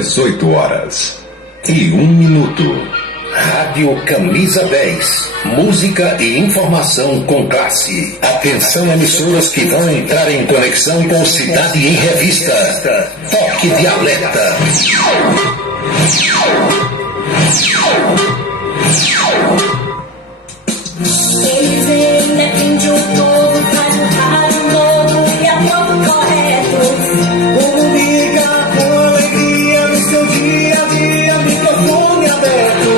18h01. Rádio Camisa 10. Música e informação com classe. Atenção, emissoras que vão entrar em conexão com Cidade em Revista. Toque de alerta. Eles defendem o povo, faz um rádio novo e é povo correto. Comunica com alegria no seu dia a dia, microfone aberto.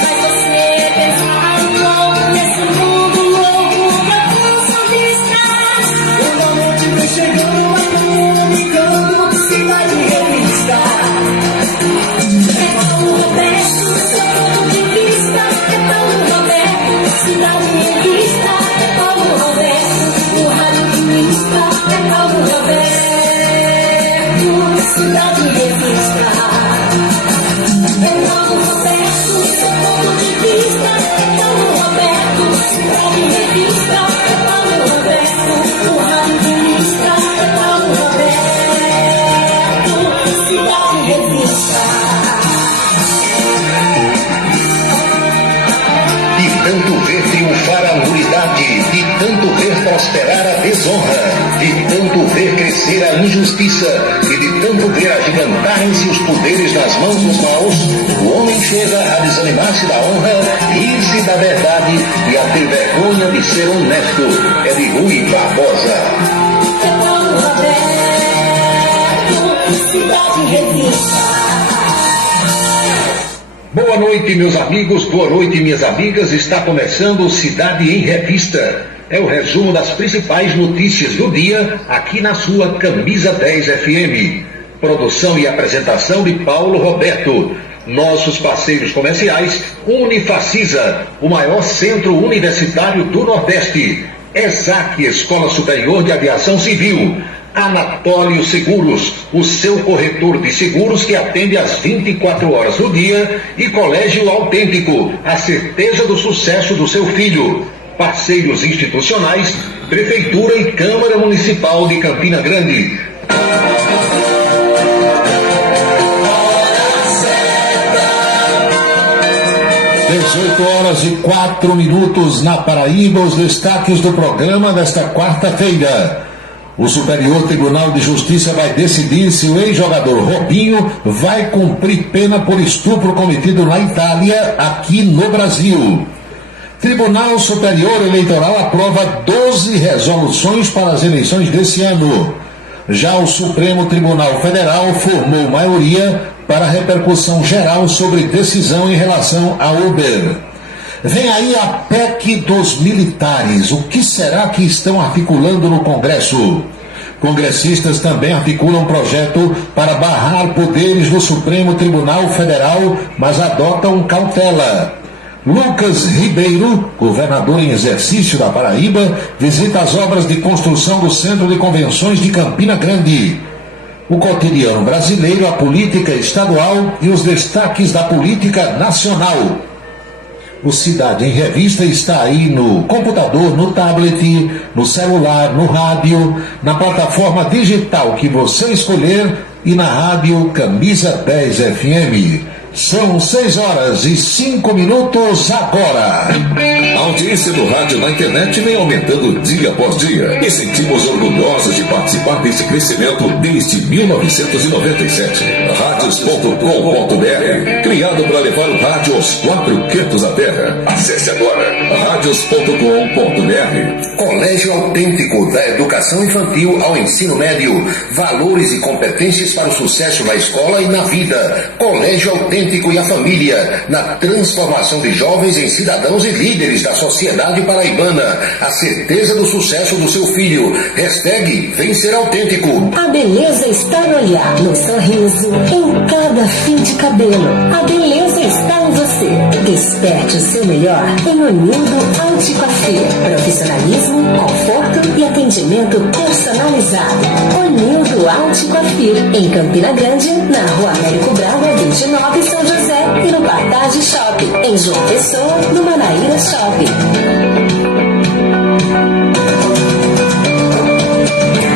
Faz você pensar um pouco nesse mundo louco, profundo distrai. O momento vem chegando, vai comunicando, Cidade em Revista. É Paulo Roberto, seu ponto de vista. É Paulo Roberto, Cidade em Revista. É Paulo Roberto, o rádio que mista. É Paulo Roberto, Cidade em Revista. É Paulo Roberto, seu ponto de vista. É Paulo Roberto, Cidade em Revista. É Paulo Roberto, o rádio que mista. É Paulo Roberto, Cidade em Revista. De tanto ver triunfar a nulidade, de tanto ver prosperar a desonra, de tanto ver crescer a injustiça e de tanto ver agigantarem-se os poderes nas mãos dos maus, o homem chega a desanimar-se da honra, rir-se da verdade e a ter vergonha de ser honesto. É de Rui Barbosa. É Paulo Roberto, Cidade em Revista. Boa noite, meus amigos, boa noite, minhas amigas. Está começando o Cidade em Revista. É o resumo das principais notícias do dia aqui na sua Camisa 10 FM. Produção e apresentação de Paulo Roberto. Nossos parceiros comerciais: Unifacisa, o maior centro universitário do Nordeste. ESAC, Escola Superior de Aviação Civil. Anatólio Seguros, o seu corretor de seguros que atende às 24 horas do dia, e Colégio Autêntico, a certeza do sucesso do seu filho. Parceiros institucionais: Prefeitura e Câmara Municipal de Campina Grande. 18h04 na Paraíba. Os destaques do programa desta quarta-feira. O Superior Tribunal de Justiça vai decidir se o ex-jogador Robinho vai cumprir pena por estupro cometido na Itália, aqui no Brasil. Tribunal Superior Eleitoral aprova 12 resoluções para as eleições desse ano. Já o Supremo Tribunal Federal formou maioria para repercussão geral sobre decisão em relação a Uber. Vem aí a PEC dos militares. O que será que estão articulando no Congresso? Congressistas também articulam projeto para barrar poderes do Supremo Tribunal Federal, mas adotam cautela. Lucas Ribeiro, governador em exercício da Paraíba, visita as obras de construção do Centro de Convenções de Campina Grande. O cotidiano brasileiro, a política estadual e os destaques da política nacional. O Cidade em Revista está aí no computador, no tablet, no celular, no rádio, na plataforma digital que você escolher e na rádio Camisa 10 FM. São 6h05 agora. A audiência do rádio na internet vem aumentando dia após dia e sentimos orgulhosos de participar desse crescimento desde 1997. Radios.com.br, criado para levar o rádio aos 4 cantos da terra. Acesse agora radios.com.br. Colégio Autêntico, da educação infantil ao ensino médio. Valores e competências para o sucesso na escola e na vida. Colégio Autêntico e a família, na transformação de jovens em cidadãos e líderes da sociedade paraibana. A certeza do sucesso do seu filho. Hashtag Vem Ser Autêntico. A beleza está no olhar, no sorriso, em cada fio de cabelo. A beleza está em você. Desperte o seu melhor em Unido Alticoafé. Profissionalismo, conforto e atendimento personalizado. Unido Alticoafé, em Campina Grande, na Rua Américo Braga, 29, São José, e no Partage Shopping, em João Pessoa, no Manaíra Shopping.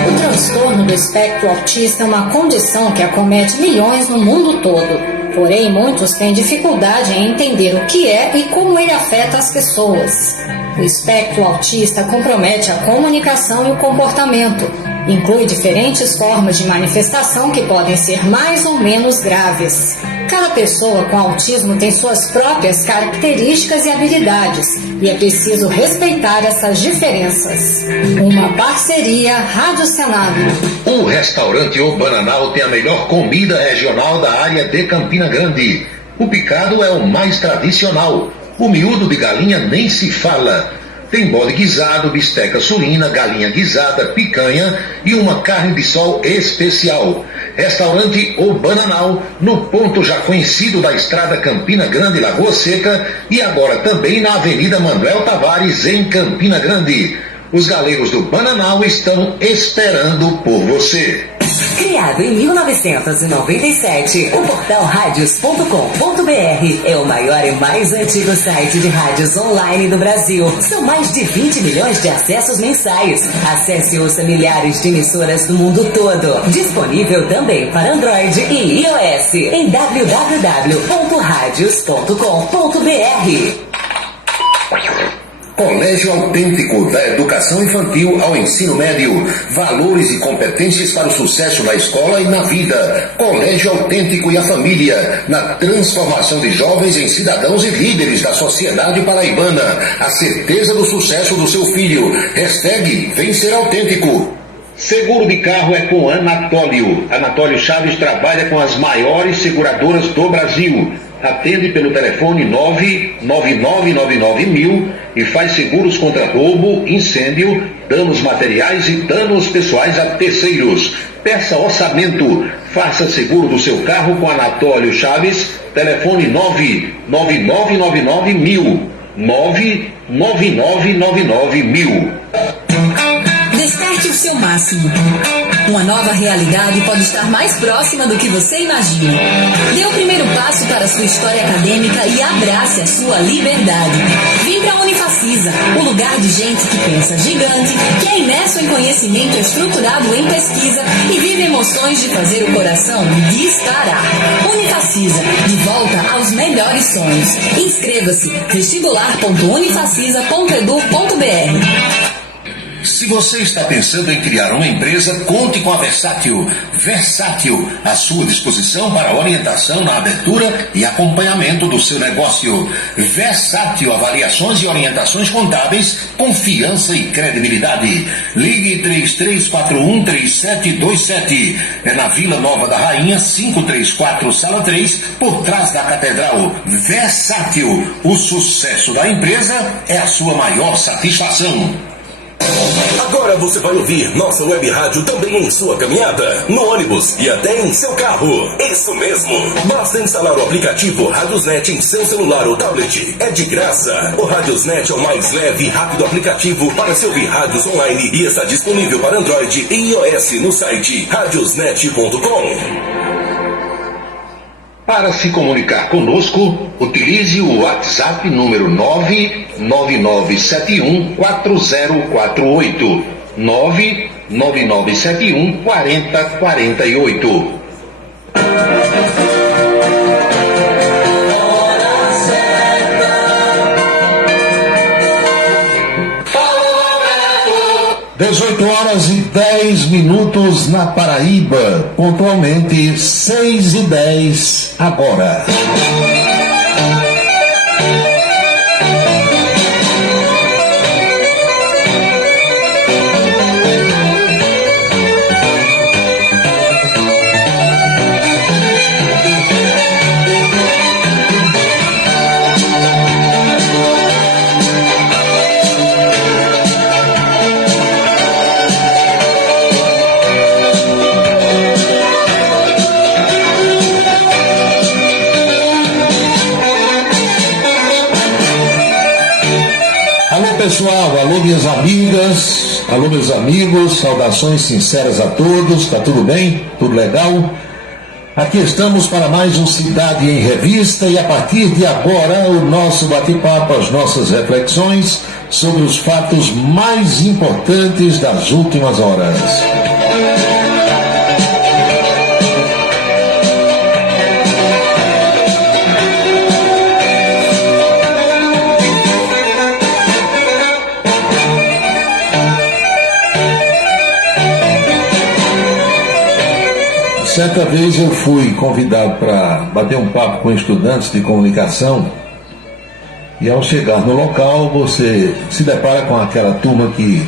O transtorno do espectro autista é uma condição que acomete milhões no mundo todo. Porém, muitos têm dificuldade em entender o que é e como ele afeta as pessoas. O espectro autista compromete a comunicação e o comportamento. Inclui diferentes formas de manifestação que podem ser mais ou menos graves. Cada pessoa com autismo tem suas próprias características e habilidades, e é preciso respeitar essas diferenças. Uma parceria Rádio Senado. O restaurante O Bananal tem a melhor comida regional da área de Campina Grande. O picado é o mais tradicional. O miúdo de galinha nem se fala. Tem bode guisado, bisteca suína, galinha guisada, picanha e uma carne de sol especial. Restaurante O Bananal, no ponto já conhecido da estrada Campina Grande Lagoa Seca e agora também na Avenida Manuel Tavares, em Campina Grande. Os galeiros do Bananal estão esperando por você. Criado em 1997, o portal radios.com.br é o maior e mais antigo site de rádios online do Brasil. São mais de 20 milhões de acessos mensais. Acesse e ouça milhares de emissoras do mundo todo. Disponível também para Android e iOS em www.radios.com.br. Colégio Autêntico, da educação infantil ao ensino médio. Valores e competências para o sucesso na escola e na vida. Colégio Autêntico e a família, na transformação de jovens em cidadãos e líderes da sociedade paraibana. A certeza do sucesso do seu filho. Hashtag Vem Ser Autêntico. Seguro de carro é com Anatólio. Anatólio Chaves trabalha com as maiores seguradoras do Brasil. Atende pelo telefone 99999.000 e faz seguros contra roubo, incêndio, danos materiais e danos pessoais a terceiros. Peça orçamento. Faça seguro do seu carro com Anatólio Chaves. Telefone 99999.000. 99999.000. Desperte o seu máximo. Uma nova realidade pode estar mais próxima do que você imagina. Dê o primeiro passo para a sua história acadêmica e abrace a sua liberdade. Vem para a Unifacisa, o lugar de gente que pensa gigante, que é imerso em conhecimento estruturado em pesquisa e vive emoções de fazer o coração disparar. Unifacisa, de volta aos melhores sonhos. Inscreva-se vestibular.unifacisa.edu.br. Se você está pensando em criar uma empresa, conte com a Versátil. Versátil, à sua disposição para orientação na abertura e acompanhamento do seu negócio. Versátil, avaliações e orientações contábeis, confiança e credibilidade. Ligue 33413727. É na Vila Nova da Rainha, 534, Sala 3, por trás da Catedral. Versátil, o sucesso da empresa é a sua maior satisfação. Agora você vai ouvir nossa web rádio também em sua caminhada, no ônibus e até em seu carro. Isso mesmo. Basta instalar o aplicativo Radiosnet em seu celular ou tablet. É de graça. O Radiosnet é o mais leve e rápido aplicativo para se ouvir rádios online e está disponível para Android e iOS no site radiosnet.com. Para se comunicar conosco, utilize o WhatsApp número 999714048. 999714048. (18h10) na Paraíba, pontualmente 6h10 agora. Pessoal, alô minhas amigas, alô meus amigos, saudações sinceras a todos, tá tudo bem? Tudo legal? Aqui estamos para mais um Cidade em Revista e a partir de agora o nosso bate-papo, as nossas reflexões sobre os fatos mais importantes das últimas horas. Certa vez eu fui convidado para bater um papo com estudantes de comunicação e ao chegar no local você se depara com aquela turma que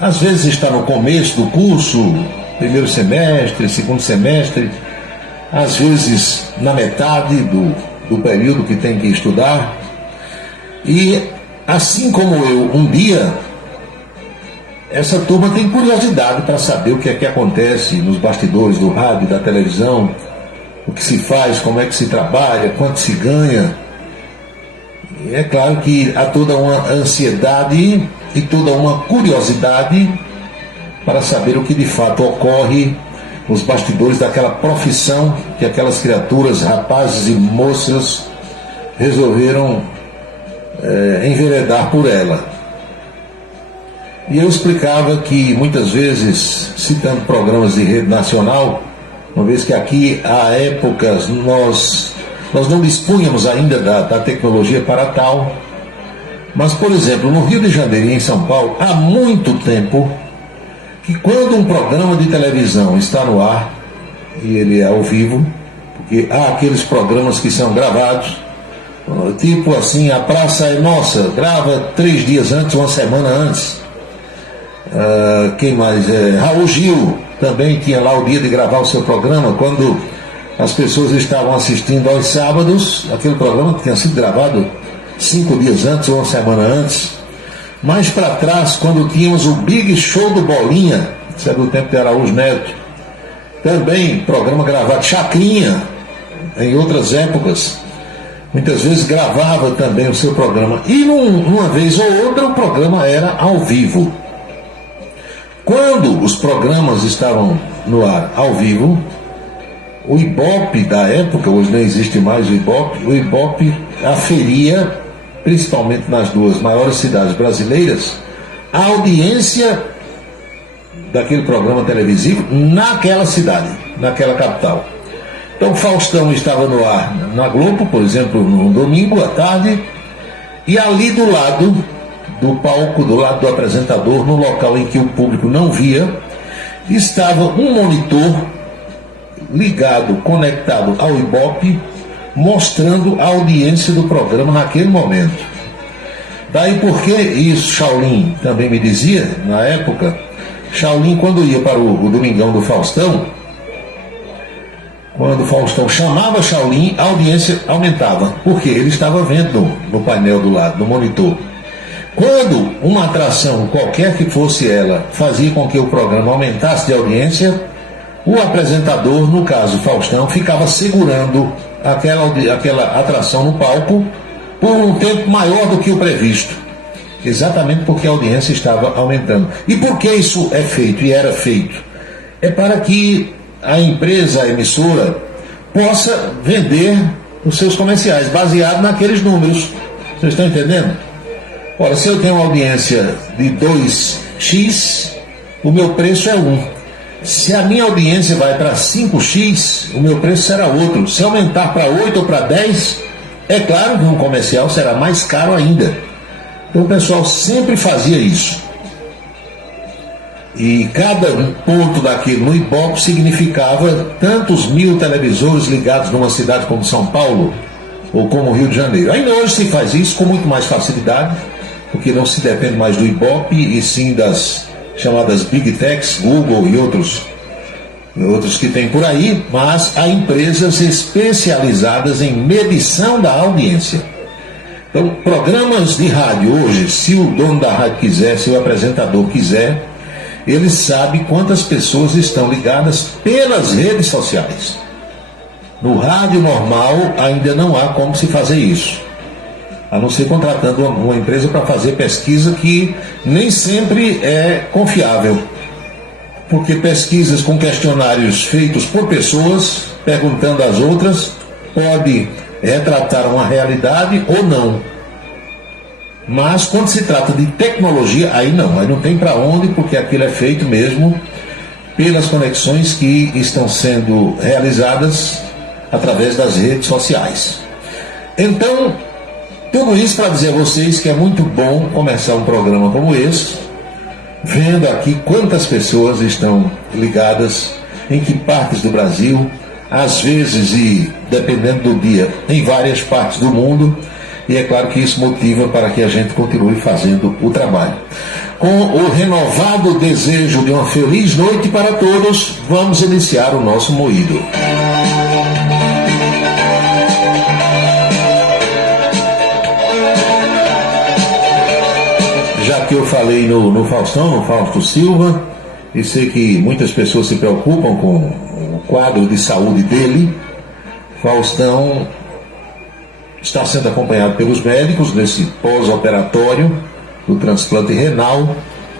às vezes está no começo do curso, primeiro semestre, segundo semestre, às vezes na metade do período que tem que estudar. E assim como eu, um dia, essa turma tem curiosidade para saber o que é que acontece nos bastidores do rádio, da televisão, o que se faz, como é que se trabalha, quanto se ganha. E é claro que há toda uma ansiedade e toda uma curiosidade para saber o que de fato ocorre nos bastidores daquela profissão que aquelas criaturas, rapazes e moças, resolveram enveredar por ela. E eu explicava que muitas vezes, citando programas de rede nacional, uma vez que aqui há épocas nós não dispunhamos ainda da tecnologia para tal, mas, por exemplo, no Rio de Janeiro e em São Paulo, há muito tempo que quando um programa de televisão está no ar, e ele é ao vivo, porque há aqueles programas que são gravados, tipo assim, A Praça é Nossa, grava 3 dias antes, uma semana antes. Quem mais? Raul Gil também tinha lá o dia de gravar o seu programa, quando as pessoas estavam assistindo aos sábados, aquele programa que tinha sido gravado 5 dias antes ou uma semana antes. Mais para trás, quando tínhamos o Big Show do Bolinha, isso é do tempo de Araújo Neto, também programa gravado, Chacrinha, em outras épocas, muitas vezes gravava também o seu programa, e uma vez ou outra o programa era ao vivo. Quando os programas estavam no ar ao vivo, o Ibope da época, hoje não existe mais o Ibope aferia, principalmente nas 2 maiores cidades brasileiras, a audiência daquele programa televisivo naquela cidade, naquela capital. Então Faustão estava no ar na Globo, por exemplo, no domingo à tarde, e ali do lado do palco, do lado do apresentador, no local em que o público não via, estava um monitor ligado, conectado ao Ibope, mostrando a audiência do programa naquele momento. Daí porque isso Shaolin também me dizia, na época, Shaolin quando ia para o Domingão do Faustão, quando o Faustão chamava Shaolin, a audiência aumentava, porque ele estava vendo no painel do lado, no monitor. Quando uma atração, qualquer que fosse ela, fazia com que o programa aumentasse de audiência, o apresentador, no caso Faustão, ficava segurando aquela atração no palco por um tempo maior do que o previsto, exatamente porque a audiência estava aumentando. E por que isso é feito e era feito? É para que a empresa, a emissora, possa vender os seus comerciais baseado naqueles números. Vocês estão entendendo? Ora, se eu tenho uma audiência de 2x, o meu preço é 1. Se a minha audiência vai para 5x, o meu preço será outro. Se aumentar para 8 ou para 10, é claro que um comercial será mais caro ainda. Então o pessoal sempre fazia isso. E cada ponto daquilo no Ibope significava tantos mil televisores ligados numa cidade como São Paulo ou como Rio de Janeiro. Ainda hoje se faz isso com muito mais facilidade, porque não se depende mais do Ibope e sim das chamadas Big Techs, Google e outros que tem por aí, mas há empresas especializadas em medição da audiência. Então, programas de rádio hoje, se o dono da rádio quiser, se o apresentador quiser, ele sabe quantas pessoas estão ligadas pelas redes sociais. No rádio normal ainda não há como se fazer isso, a não ser contratando uma empresa para fazer pesquisa que nem sempre é confiável, porque pesquisas com questionários feitos por pessoas perguntando às outras pode retratar uma realidade ou não. Mas quando se trata de tecnologia, aí não tem para onde, porque aquilo é feito mesmo pelas conexões que estão sendo realizadas através das redes sociais. Então, tudo isso para dizer a vocês que é muito bom começar um programa como esse, vendo aqui quantas pessoas estão ligadas em que partes do Brasil, às vezes e dependendo do dia, em várias partes do mundo, e é claro que isso motiva para que a gente continue fazendo o trabalho. Com o renovado desejo de uma feliz noite para todos, vamos iniciar o nosso moído. Já que eu falei no Faustão, no Fausto Silva, e sei que muitas pessoas se preocupam com o quadro de saúde dele, Faustão está sendo acompanhado pelos médicos nesse pós-operatório do transplante renal,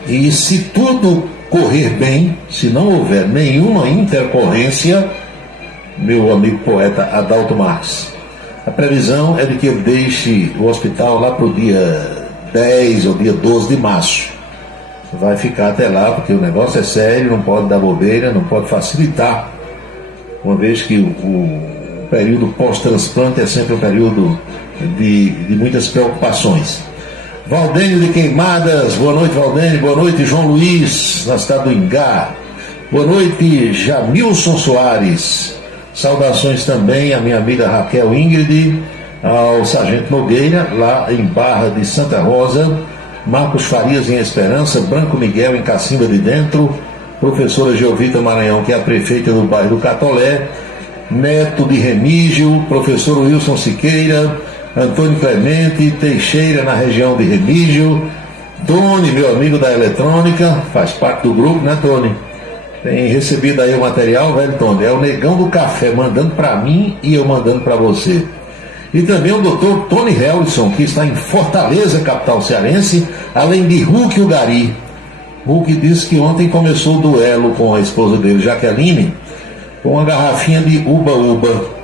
e se tudo correr bem, se não houver nenhuma intercorrência, meu amigo poeta Adalto Marques, a previsão é de que ele deixe o hospital lá para o dia 10 ou dia 12 de março. Vai ficar até lá, porque o negócio é sério, não pode dar bobeira, não pode facilitar, uma vez que o período pós-transplante é sempre um período de muitas preocupações. Valdênio de Queimadas, boa noite Valdênio, boa noite João Luiz, na cidade do Ingá, boa noite Jamilson Soares, saudações também à minha amiga Raquel Ingrid, ao Sargento Nogueira, lá em Barra de Santa Rosa, Marcos Farias em Esperança, Branco Miguel em Cacimba de Dentro, professora Geovita Maranhão, que é a prefeita do bairro do Catolé, Neto de Remígio, professor Wilson Siqueira, Antônio Clemente Teixeira na região de Remígio, Tony, meu amigo da eletrônica, faz parte do grupo, né Tony? Tem recebido aí o material, velho Tony, é o Negão do Café mandando para mim e eu mandando para você. E também o doutor Tony Helison, que está em Fortaleza, capital cearense, além de Hulk Ugari. Hulk disse que ontem começou o duelo com a esposa dele, Jaqueline, com uma garrafinha de uba-uba,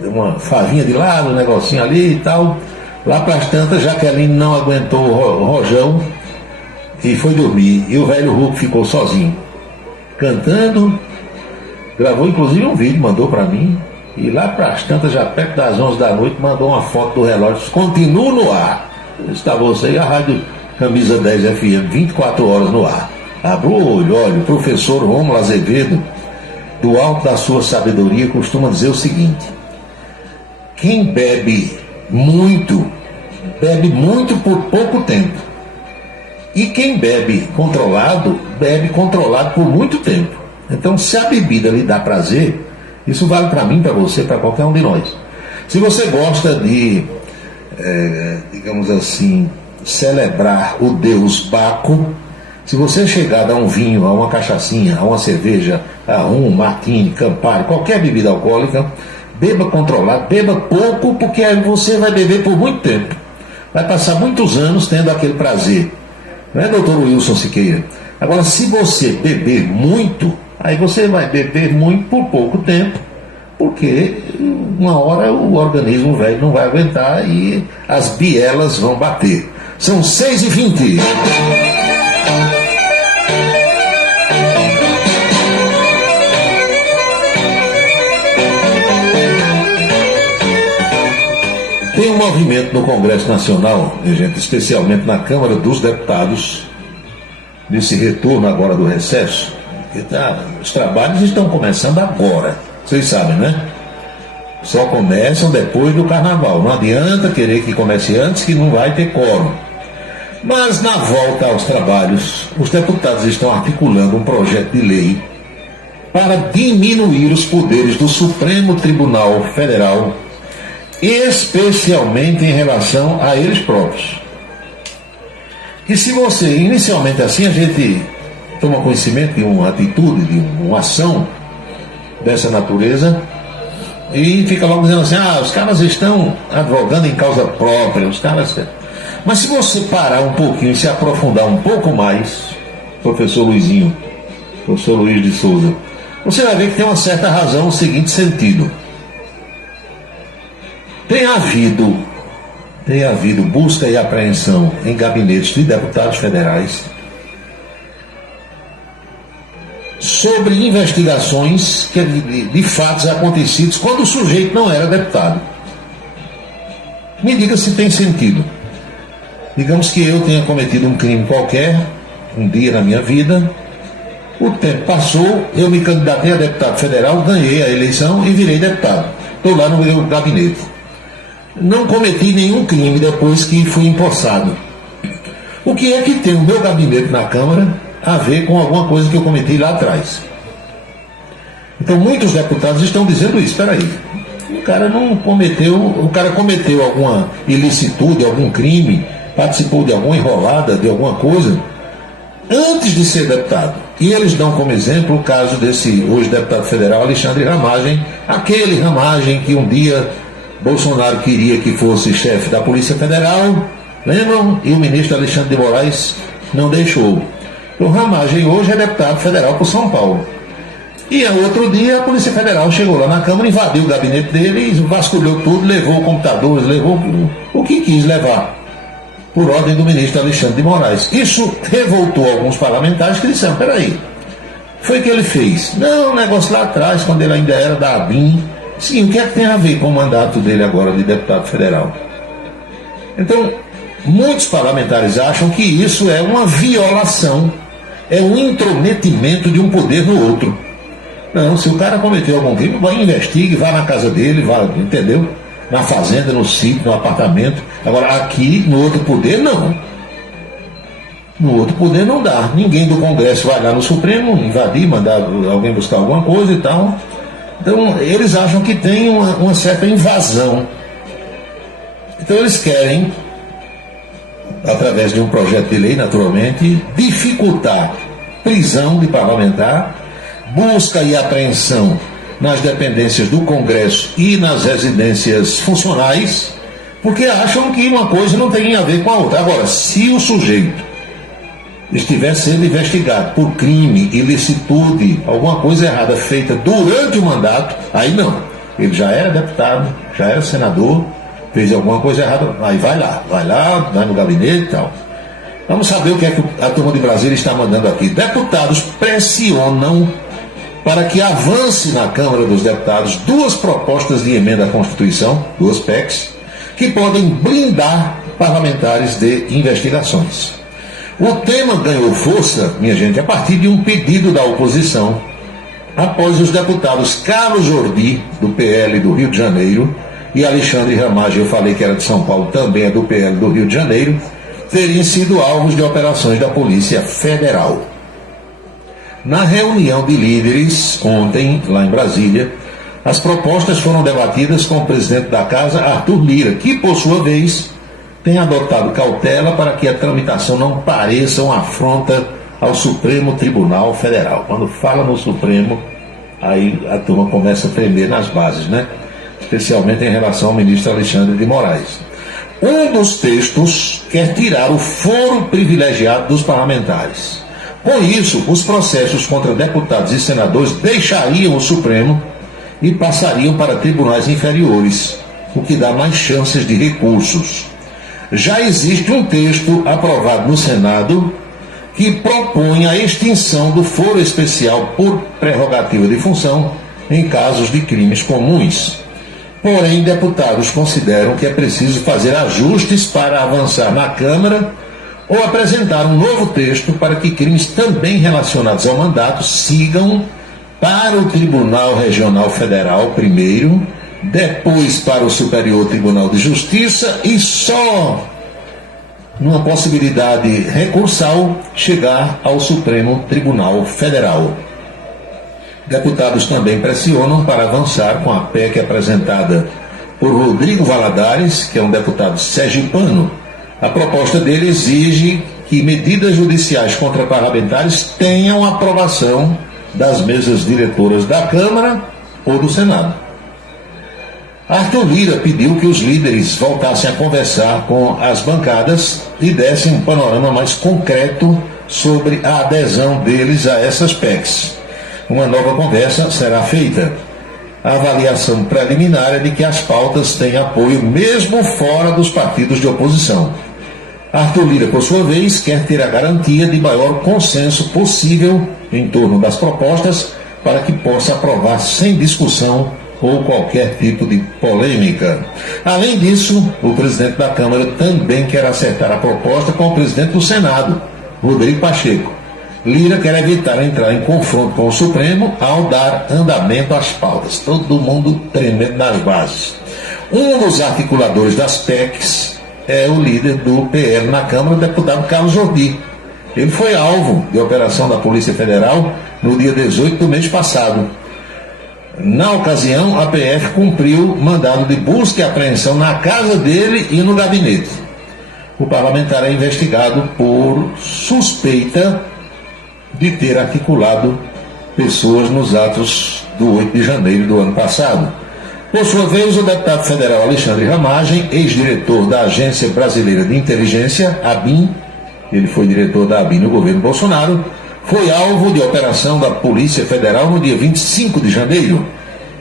uma favinha de lado, um negocinho ali e tal. Lá para as tantas, Jaqueline não aguentou o rojão e foi dormir. E o velho Hulk ficou sozinho, cantando, gravou inclusive um vídeo, mandou para mim. E lá para as tantas, já perto das 11 da noite, mandou uma foto do relógio. Continua no ar. Está você e a Rádio Camisa 10 FM, 24 horas no ar. Abra o olho, olha, o professor Rômulo Azevedo, do alto da sua sabedoria, costuma dizer o seguinte: quem bebe muito por pouco tempo. E quem bebe controlado por muito tempo. Então, se a bebida lhe dá prazer, isso vale para mim, para você, para qualquer um de nós. Se você gosta de, digamos assim, celebrar o deus Baco, se você chegar a dar um vinho, a uma cachaçinha, a uma cerveja, a rum, martini, campari, qualquer bebida alcoólica, beba controlado, beba pouco, porque aí você vai beber por muito tempo. Vai passar muitos anos tendo aquele prazer. Não é, doutor Wilson Siqueira? Agora, se você beber muito, aí você vai beber muito por pouco tempo, porque uma hora o organismo velho não vai aguentar e as bielas vão bater. São 6h20. Tem um movimento no Congresso Nacional, gente, especialmente na Câmara dos Deputados, nesse retorno agora do recesso, que os trabalhos estão começando agora, vocês sabem, né? Só começam depois do Carnaval. Não adianta querer que comece antes, que não vai ter quórum. Mas na volta aos trabalhos, os deputados estão articulando um projeto de lei para diminuir os poderes do Supremo Tribunal Federal, especialmente em relação a eles próprios. E se você, inicialmente assim, a gente toma conhecimento de uma atitude, de uma ação dessa natureza, e fica logo dizendo assim, os caras estão advogando em causa própria, os caras... Mas se você parar um pouquinho e se aprofundar um pouco mais, professor Luiz de Souza, você vai ver que tem uma certa razão no seguinte sentido. Tem havido busca e apreensão em gabinetes de deputados federais sobre investigações de fatos acontecidos quando o sujeito não era deputado. Me diga se tem sentido. Digamos que eu tenha cometido um crime qualquer, um dia na minha vida, O tempo passou, eu me candidatei a deputado federal, ganhei a eleição e virei deputado. Estou lá no meu gabinete. Não cometi nenhum crime depois que fui empossado. O que é que tem o meu gabinete na Câmara a ver com alguma coisa que eu cometi lá atrás? Então muitos deputados estão dizendo isso. Espera aí, o cara cometeu alguma ilicitude, algum crime, participou de alguma enrolada, de alguma coisa, antes de ser deputado. E eles dão como exemplo o caso desse hoje deputado federal Alexandre Ramagem, aquele Ramagem que um dia Bolsonaro queria que fosse chefe da Polícia Federal, lembram? E o ministro Alexandre de Moraes não deixou. O Ramagem hoje é deputado federal por São Paulo. E outro dia a Polícia Federal chegou lá na Câmara, invadiu o gabinete dele, vasculhou tudo, levou computadores, levou o que quis levar, por ordem do ministro Alexandre de Moraes. Isso revoltou alguns parlamentares que disseram, peraí, foi o que ele fez? Não, o negócio lá atrás, quando ele ainda era da ABIN. Sim, o que é que tem a ver com o mandato dele agora de deputado federal? Então, muitos parlamentares acham que isso é uma violação, é um intrometimento de um poder no outro. Não, se o cara cometeu algum crime, vai investigue, vá na casa dele, vá, entendeu? Na fazenda, no sítio, no apartamento. Agora, aqui, no outro poder, não. No outro poder não dá. Ninguém do Congresso vai lá no Supremo invadir, mandar alguém buscar alguma coisa e tal. Então, eles acham que tem uma certa invasão. Então, eles querem, através de um projeto de lei, naturalmente, dificultar prisão de parlamentar, busca e apreensão nas dependências do Congresso e nas residências funcionais, porque acham que uma coisa não tem a ver com a outra. Agora, se o sujeito estiver sendo investigado por crime, ilicitude, alguma coisa errada feita durante o mandato, aí não. Ele já era deputado, já era senador, fez alguma coisa errada, aí vai no gabinete e tal. Vamos saber o que é que a turma de Brasília está mandando aqui. Deputados pressionam para que avance na Câmara dos Deputados duas propostas de emenda à Constituição, duas PECs, que podem blindar parlamentares de investigações. O tema ganhou força, minha gente, a partir de um pedido da oposição, após os deputados Carlos Jordi, do PL do Rio de Janeiro, e Alexandre Ramagem, eu falei que era de São Paulo, também é do PL do Rio de Janeiro, terem sido alvos de operações da Polícia Federal. Na reunião de líderes, ontem, lá em Brasília, as propostas foram debatidas com o presidente da Casa, Arthur Lira, que, por sua vez, tem adotado cautela para que a tramitação não pareça uma afronta ao Supremo Tribunal Federal. Quando fala no Supremo, aí a turma começa a tremer nas bases, né? Especialmente em relação ao ministro Alexandre de Moraes. Um dos textos quer tirar o foro privilegiado dos parlamentares. Com isso, os processos contra deputados e senadores deixariam o Supremo e passariam para tribunais inferiores, o que dá mais chances de recursos. Já existe um texto aprovado no Senado que propõe a extinção do foro especial por prerrogativa de função em casos de crimes comuns. Porém, deputados consideram que é preciso fazer ajustes para avançar na Câmara ou apresentar um novo texto para que crimes também relacionados ao mandato sigam para o Tribunal Regional Federal primeiro, depois para o Superior Tribunal de Justiça e só, numa possibilidade recursal, chegar ao Supremo Tribunal Federal. Deputados também pressionam para avançar com a PEC apresentada por Rodrigo Valadares, que é um deputado sergipano. A proposta dele exige que medidas judiciais contra parlamentares tenham aprovação das mesas diretoras da Câmara ou do Senado. Arthur Lira pediu que os líderes voltassem a conversar com as bancadas e dessem um panorama mais concreto sobre a adesão deles a essas PECs. Uma nova conversa será feita. A avaliação preliminar é de que as pautas têm apoio mesmo fora dos partidos de oposição. Arthur Lira, por sua vez, quer ter a garantia de maior consenso possível em torno das propostas para que possa aprovar sem discussão ou qualquer tipo de polêmica. Além disso, o presidente da Câmara também quer acertar a proposta com o presidente do Senado, Rodrigo Pacheco, Lira quer evitar entrar em confronto com o Supremo ao dar andamento às pautas. Todo mundo tremendo nas bases. Um dos articuladores das PECs é o líder do PL na Câmara, o deputado Carlos Jordi. Ele foi alvo de operação da Polícia Federal no dia 18 do mês passado. Na ocasião, a PF cumpriu mandado de busca e apreensão na casa dele e no gabinete. O parlamentar é investigado por suspeita de ter articulado pessoas nos atos do 8 de janeiro do ano passado. Por sua vez, o deputado federal Alexandre Ramagem, ex-diretor da Agência Brasileira de Inteligência, ABIN, ele foi diretor da ABIN no governo Bolsonaro, foi alvo de operação da Polícia Federal no dia 25 de janeiro.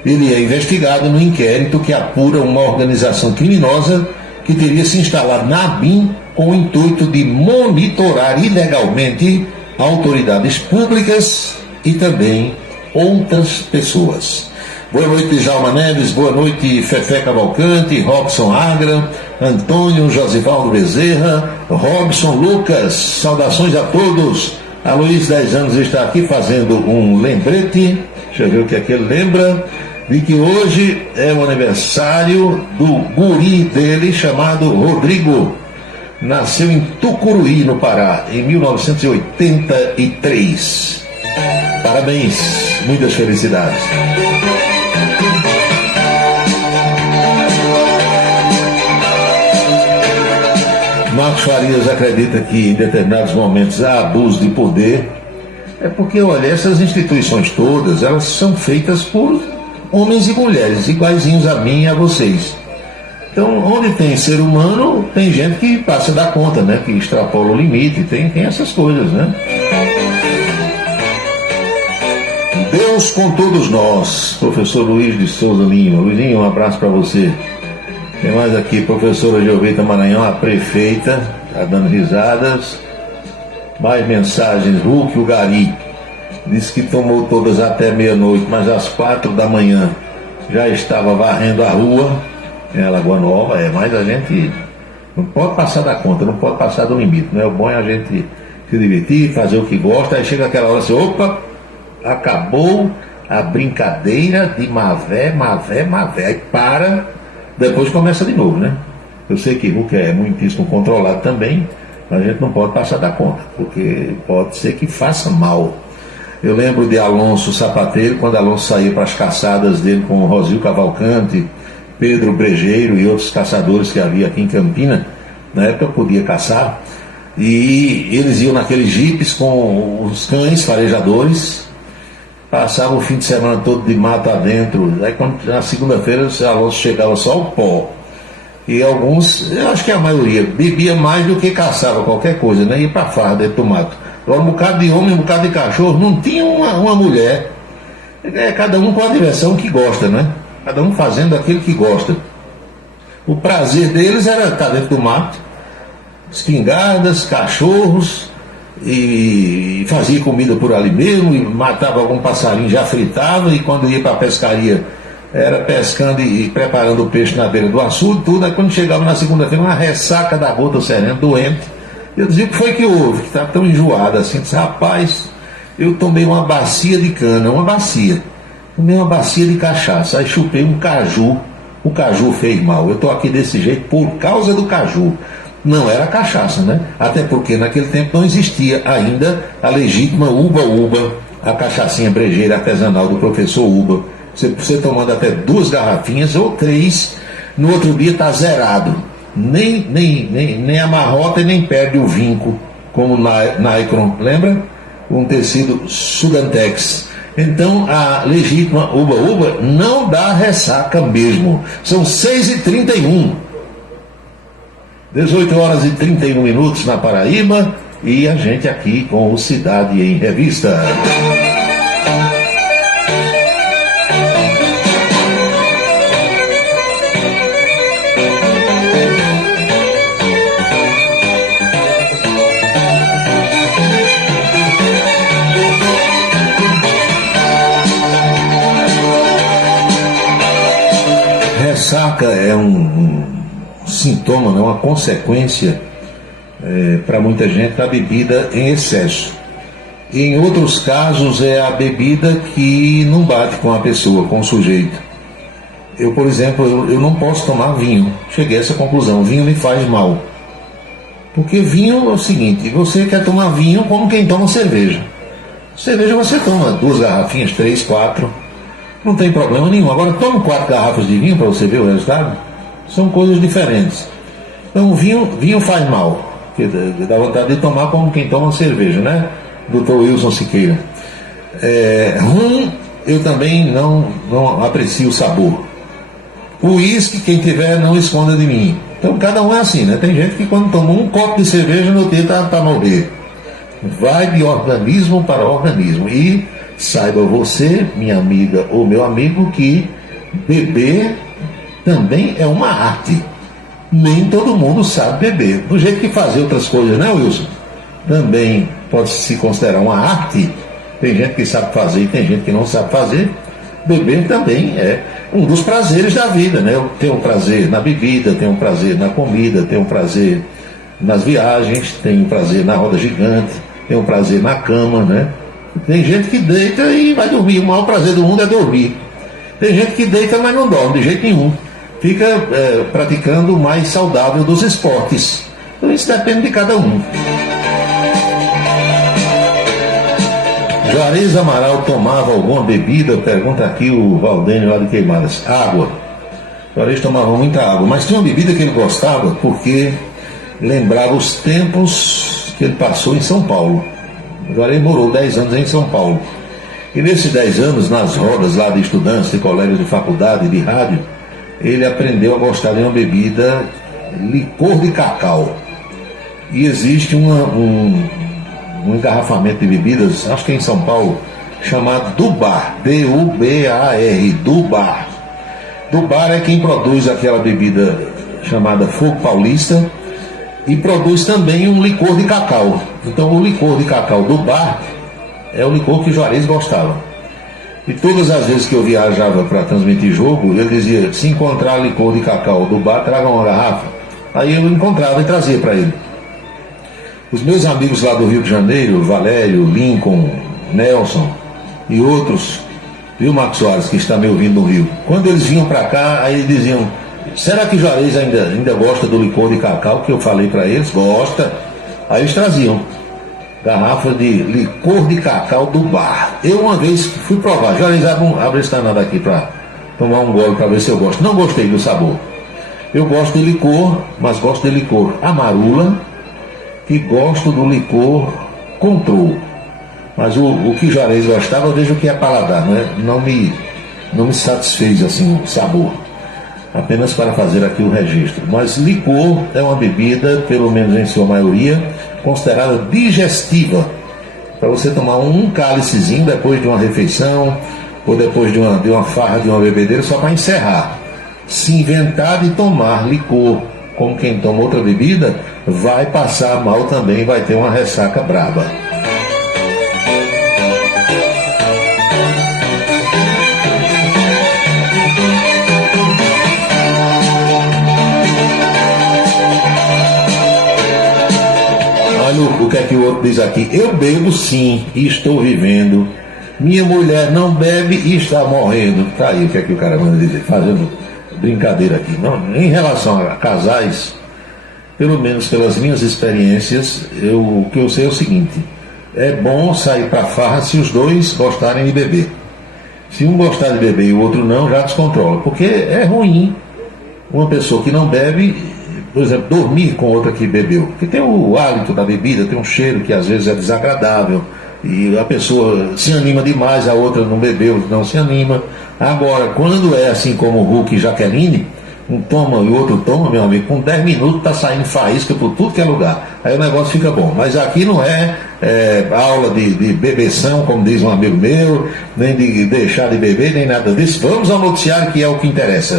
Ele é investigado no inquérito que apura uma organização criminosa que teria se instalado na ABIN com o intuito de monitorar ilegalmente autoridades públicas e também outras pessoas. Boa noite, Djalma Neves, boa noite, Fefé Cavalcante, Robson Agra, Antônio Josivaldo Bezerra, Robson Lucas, saudações a todos. A Luiz, 10 anos, está aqui fazendo um lembrete, deixa eu ver o que é que ele lembra, de que hoje é o aniversário do guri dele, chamado Rodrigo. Nasceu em Tucuruí, no Pará, em 1983. Parabéns, muitas felicidades. Marcos Farias acredita que em determinados momentos há abuso de poder. É porque, olha, essas instituições todas, elas são feitas por homens e mulheres, iguaizinhos a mim e a vocês. Então, onde tem ser humano, tem gente que passa da conta, né? Que extrapola o limite, tem essas coisas, né? Deus com todos nós, professor Luiz de Souza Lima. Luizinho, um abraço para você. Tem mais aqui, professora Geovita Maranhão, a prefeita, está dando risadas. Mais mensagens, Hulk, o Gari, disse que tomou todas até meia-noite, mas às 4 da manhã já estava varrendo a rua, em Alagoa Nova, mas a gente não pode passar da conta, não pode passar do limite, né? O bom é a gente se divertir, fazer o que gosta, aí chega aquela hora assim, opa, acabou a brincadeira de Mavé, aí para, depois começa de novo, né? Eu sei que Hulk é muitíssimo controlado também, mas a gente não pode passar da conta, porque pode ser que faça mal. Eu lembro de Alonso Sapateiro, quando Alonso saía para as caçadas dele com o Rosil Cavalcante, Pedro Brejeiro e outros caçadores que havia aqui em Campina, na época eu podia caçar, e eles iam naqueles jipes com os cães farejadores, passavam o fim de semana todo de mato adentro, aí quando, na segunda-feira o Alonso chegava só o pó, e alguns, eu acho que a maioria, bebia mais do que caçava qualquer coisa, né? Ia para farra dentro do mato. Agora um bocado de homem, um bocado de cachorro, não tinha uma mulher, cada um com a direção que gosta, né? Cada um fazendo aquilo que gosta. O prazer deles era estar dentro do mato, espingardas, cachorros, e fazia comida por ali mesmo, e matava algum passarinho, já fritava, e quando ia para a pescaria, era pescando e preparando o peixe na beira do açude, tudo. Aí quando chegava na segunda-feira, uma ressaca da gota serena, doente. Eu dizia, o que foi que houve? Que estava tão enjoado assim. Eu disse, rapaz, eu tomei uma bacia de cana, tomei uma bacia de cachaça, aí chupei um caju, o caju fez mal, eu estou aqui desse jeito por causa do caju. Não era cachaça, né? Até porque naquele tempo não existia ainda a legítima Uba-Uba, a cachaçinha brejeira artesanal do professor Uba. Você tomando até 2 garrafinhas ou 3, no outro dia está zerado. Nem amarrota e nem perde o vinco, como Nycron, lembra? Um tecido Sudantex. Então a legítima Uba-Uba não dá ressaca mesmo. São 6h31. 18h31 na Paraíba, e a gente aqui com o Cidade em Revista. Ressaca é um sintoma, né, uma consequência para muita gente da bebida em excesso. Em outros casos é a bebida que não bate com a pessoa, com o sujeito. Eu, por exemplo, eu não posso tomar vinho. Cheguei a essa conclusão, vinho me faz mal. Porque vinho é o seguinte, você quer tomar vinho como quem toma cerveja. Cerveja você toma 2 garrafinhas, 3, 4, não tem problema nenhum. Agora tome 4 garrafas de vinho para você ver o resultado. São coisas diferentes. Então vinho faz mal, porque dá vontade de tomar como quem toma cerveja, né? Dr. Wilson Siqueira. Rum, eu também não aprecio o sabor. O uísque, quem tiver, não esconda de mim. Então cada um é assim, né? Tem gente que quando toma um copo de cerveja no dia tá para morrer. Vai de organismo para organismo. E saiba você, minha amiga ou meu amigo, que beber também é uma arte. Nem todo mundo sabe beber. Do jeito que fazer outras coisas, né, Wilson? Também pode se considerar uma arte. Tem gente que sabe fazer e tem gente que não sabe fazer. Beber também é um dos prazeres da vida, né? Eu tenho um prazer na bebida, tenho um prazer na comida, tenho um prazer nas viagens, tenho um prazer na roda gigante, tenho um prazer na cama, né? Tem gente que deita e vai dormir. O maior prazer do mundo é dormir. Tem gente que deita, mas não dorme de jeito nenhum. Fica praticando o mais saudável dos esportes. Então isso depende de cada um. Juarez Amaral tomava alguma bebida? Pergunta aqui o Valdênio lá de Queimadas. Água. Juarez tomava muita água, mas tinha uma bebida que ele gostava porque lembrava os tempos que ele passou em São Paulo. Juarez morou 10 anos em São Paulo. E nesses 10 anos, nas rodas lá de estudantes, de colégios de faculdade, de rádio, ele aprendeu a gostar de uma bebida, licor de cacau. E existe um engarrafamento de bebidas, acho que é em São Paulo, chamado Dubar, D-U-B-A-R, Dubar. Dubar é quem produz aquela bebida chamada Fogo Paulista e produz também um licor de cacau. Então o licor de cacau Dubar é o licor que Juarez gostava. E todas as vezes que eu viajava para transmitir jogo, ele dizia, se encontrar licor de cacau Dubar, traga uma garrafa. Aí eu encontrava e trazia para ele. Os meus amigos lá do Rio de Janeiro, Valério, Lincoln, Nelson e outros, viu, Marcos Soares, que está me ouvindo no Rio, quando eles vinham para cá, aí eles diziam, será que Juarez ainda gosta do licor de cacau que eu falei para eles? Gosta. Aí eles traziam garrafa de licor de cacau do bar. Eu uma vez fui provar, Juarez, abre esse danado aqui para tomar um gole para ver se eu gosto. Não gostei do sabor. Eu gosto de licor, mas gosto de licor amarula, e gosto do licor Control. Mas o que Juarez gostava, eu vejo que é paladar, né? Não me satisfez assim o sabor. Apenas para fazer aqui o registro. Mas licor é uma bebida, pelo menos em sua maioria, considerada digestiva. Para você tomar um cálicezinho depois de uma refeição, ou depois de uma farra, de uma bebedeira, só para encerrar. Se inventar de tomar licor como quem toma outra bebida, vai passar mal também, vai ter uma ressaca braba. Olha o que é que o outro diz aqui. Eu bebo sim e estou vivendo. Minha mulher não bebe e está morrendo. Tá aí o que é que o cara manda dizer, fazendo brincadeira aqui. Não, em relação a casais, pelo menos pelas minhas experiências, o que eu sei é o seguinte: é bom sair para farra se os dois gostarem de beber. Se um gostar de beber e o outro não, já descontrola, porque é ruim uma pessoa que não bebe, por exemplo, dormir com outra que bebeu, porque tem o hálito da bebida, tem um cheiro que às vezes é desagradável, e a pessoa se anima demais, a outra não bebeu, não se anima. Agora, quando é assim como o Hulk e Jaqueline, um toma e o outro toma, meu amigo, com 10 minutos tá saindo faísca por tudo que é lugar. Aí o negócio fica bom. Mas aqui não é aula de bebeção, como diz um amigo meu, nem de deixar de beber, nem nada disso. Vamos ao noticiário, que é o que interessa.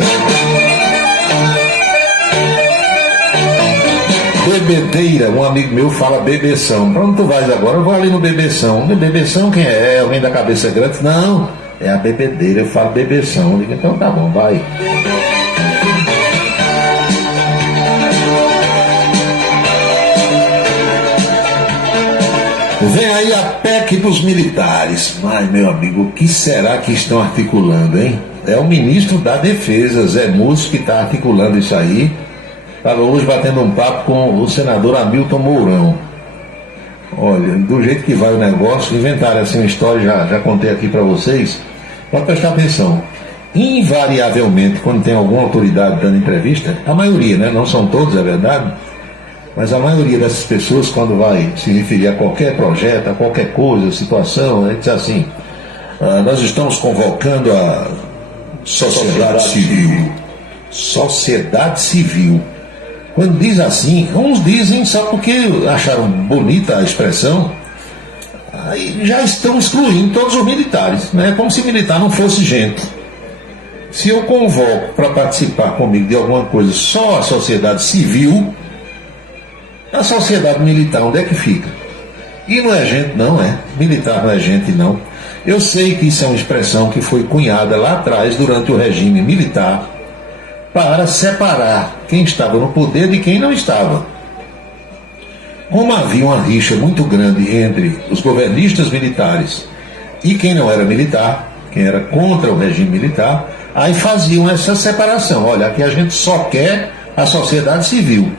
Bebedeira, um amigo meu fala bebeção. Pra onde tu vais agora? Eu vou ali no bebeção. Bebeção quem é? Alguém da cabeça grande? Não, é a bebedeira. Eu falo bebeção. Eu digo, então tá bom, vai. Vem aí a PEC dos militares. Mas, meu amigo, o que será que estão articulando, hein? É o ministro da Defesa, Zé Múcio, que está articulando isso aí. Estava hoje batendo um papo com o senador Hamilton Mourão. Olha, do jeito que vai o negócio, inventaram assim uma história, já contei aqui para vocês. Pode prestar atenção. Invariavelmente, quando tem alguma autoridade dando entrevista, a maioria, né? Não são todos, é verdade, mas a maioria dessas pessoas, quando vai se referir a qualquer projeto, a qualquer coisa, situação, né, diz assim: nós estamos convocando a sociedade civil. Sociedade civil. Quando diz assim, uns dizem só porque acharam bonita a expressão, aí já estão excluindo todos os militares, né? Como se militar não fosse gente. Se eu convoco para participar comigo de alguma coisa só a sociedade civil, a sociedade militar onde é que fica? E não é gente não, é? Militar não é gente não. Eu sei que isso é uma expressão que foi cunhada lá atrás durante o regime militar para separar quem estava no poder de quem não estava. Como havia uma rixa muito grande entre os governistas militares e quem não era militar, quem era contra o regime militar, aí faziam essa separação. Olha, aqui a gente só quer a sociedade civil.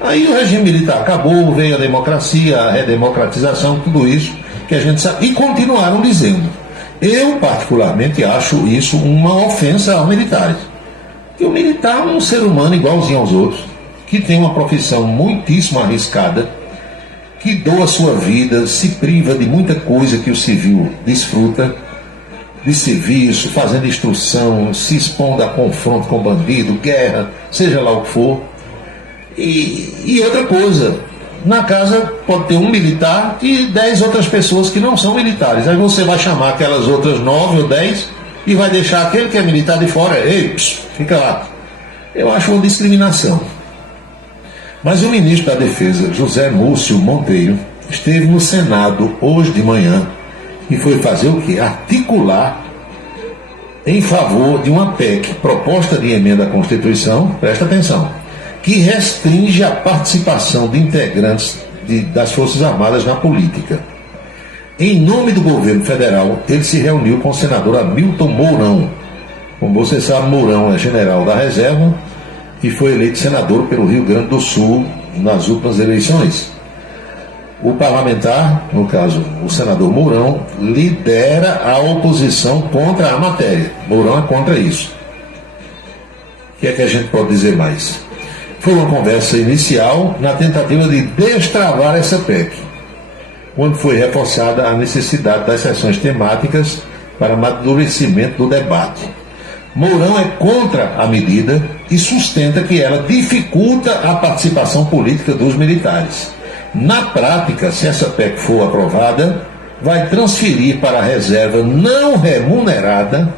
Aí o regime militar acabou, veio a democracia, a redemocratização, tudo isso que a gente sabe, e continuaram dizendo. Eu particularmente acho isso uma ofensa aos militares. Que o militar é um ser humano igualzinho aos outros, que tem uma profissão muitíssimo arriscada, que doa sua vida, se priva de muita coisa que o civil desfruta, de serviço, fazendo instrução, se expondo a confronto com bandido, guerra, seja lá o que for. E outra coisa, na casa pode ter um militar e 10 outras pessoas que não são militares. Aí você vai chamar aquelas outras 9 ou 10 e vai deixar aquele que é militar de fora. Ei, fica lá. Eu acho uma discriminação. Mas o ministro da Defesa, José Múcio Monteiro, esteve no Senado hoje de manhã e foi fazer o quê? Articular em favor de uma PEC, proposta de emenda à Constituição, presta atenção, que restringe a participação de integrantes das Forças Armadas na política. Em nome do governo federal, ele se reuniu com o senador Hamilton Mourão. Como você sabe, Mourão é general da reserva e foi eleito senador pelo Rio Grande do Sul nas últimas eleições. O parlamentar, no caso o senador Mourão, lidera a oposição contra a matéria. Mourão é contra isso. O que é que a gente pode dizer mais? Foi uma conversa inicial na tentativa de destravar essa PEC, onde foi reforçada a necessidade das sessões temáticas para amadurecimento do debate. Mourão é contra a medida e sustenta que ela dificulta a participação política dos militares. Na prática, se essa PEC for aprovada, vai transferir para a reserva não remunerada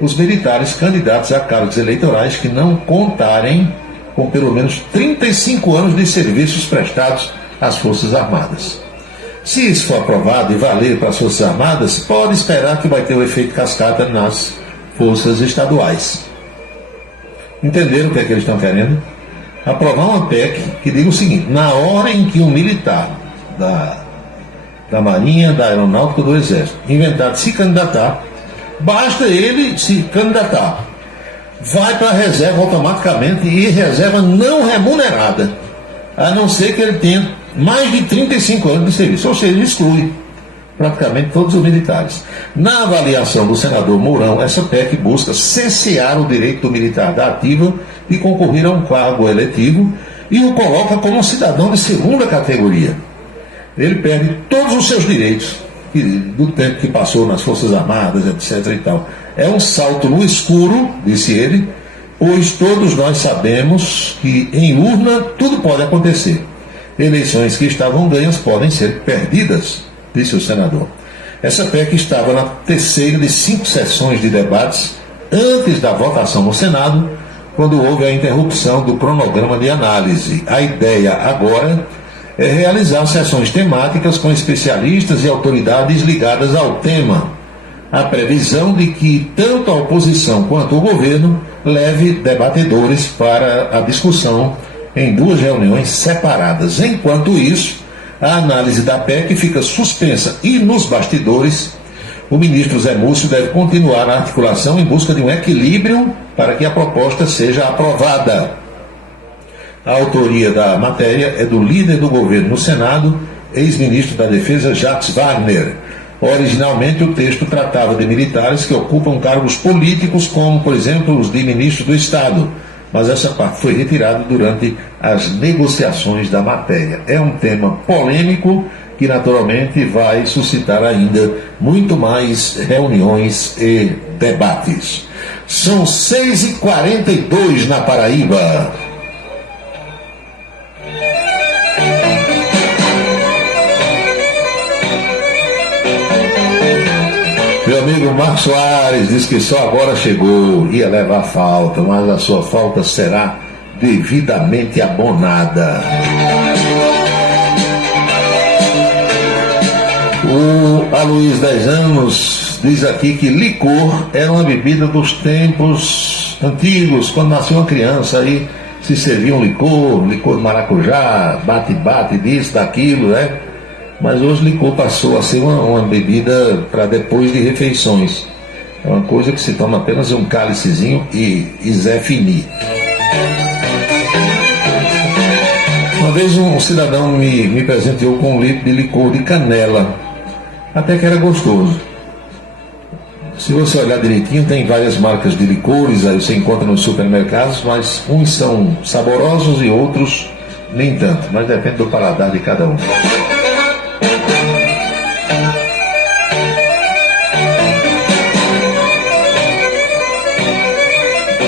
os militares candidatos a cargos eleitorais que não contarem com pelo menos 35 anos de serviços prestados às Forças Armadas. Se isso for aprovado e valer para as Forças Armadas, pode esperar que vai ter o efeito cascata nas forças estaduais. Entenderam o que é que eles estão querendo? Aprovar uma PEC que diga o seguinte: na hora em que um militar da Marinha, da Aeronáutica ou do Exército inventar de se candidatar, basta ele se candidatar, vai para a reserva automaticamente, e reserva não remunerada, a não ser que ele tenha mais de 35 anos de serviço, ou seja, ele exclui praticamente todos os militares. Na avaliação do senador Mourão, essa PEC busca cessear o direito do militar da ativa de concorrer a um cargo eletivo e o coloca como um cidadão de segunda categoria. Ele perde todos os seus direitos do tempo que passou nas Forças Armadas, etc. e tal. É um salto no escuro, disse ele, pois todos nós sabemos que em urna tudo pode acontecer. Eleições que estavam ganhas podem ser perdidas, disse o senador. Essa PEC estava na terceira de 5 sessões de debates antes da votação no Senado, quando houve a interrupção do cronograma de análise. A ideia agora é realizar sessões temáticas com especialistas e autoridades ligadas ao tema. A previsão de que tanto a oposição quanto o governo leve debatedores para a discussão em 2 reuniões separadas. Enquanto isso, A análise da PEC fica suspensa e, nos bastidores, o ministro Zé Múcio deve continuar a articulação em busca de um equilíbrio para que a proposta seja aprovada. A autoria da matéria é do líder do governo no Senado, ex-ministro da Defesa Jacques Wagner. Originalmente, o texto tratava de militares que ocupam cargos políticos, como, por exemplo, os de ministro do Estado, mas essa parte foi retirada durante as negociações da matéria. É um tema polêmico que, naturalmente, vai suscitar ainda muito mais reuniões e debates. São 6h42 na Paraíba. Meu amigo Marcos Soares diz que só agora chegou, ia levar falta, mas a sua falta será devidamente abonada. O Aloysio 10 anos diz aqui que licor era uma bebida dos tempos antigos, quando nasceu uma criança aí se servia um licor de maracujá, bate-bate, disso, daquilo, né? Mas hoje licor passou a ser uma bebida para depois de refeições. É uma coisa que se toma apenas um cálicezinho e Zé Fini. Uma vez um cidadão me presenteou com um litro de licor de canela. Até que era gostoso. Se você olhar direitinho, tem várias marcas de licores, aí você encontra nos supermercados, mas uns são saborosos e outros nem tanto, mas depende do paladar de cada um.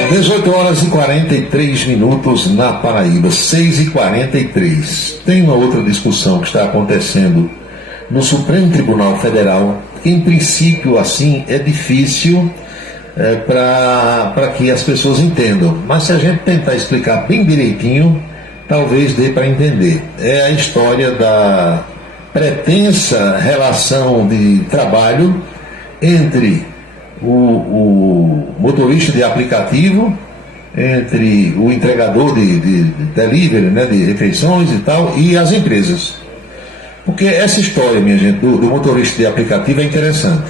18h43 na Paraíba, 6h43. Tem uma outra discussão que está acontecendo no Supremo Tribunal Federal, que em princípio assim é difícil para que as pessoas entendam, mas se a gente tentar explicar bem direitinho, talvez dê para entender. É a história da pretensa relação de trabalho entre o motorista de aplicativo, entre o entregador de delivery, né, de refeições e tal, e as empresas. Porque essa história, minha gente, do motorista de aplicativo é interessante.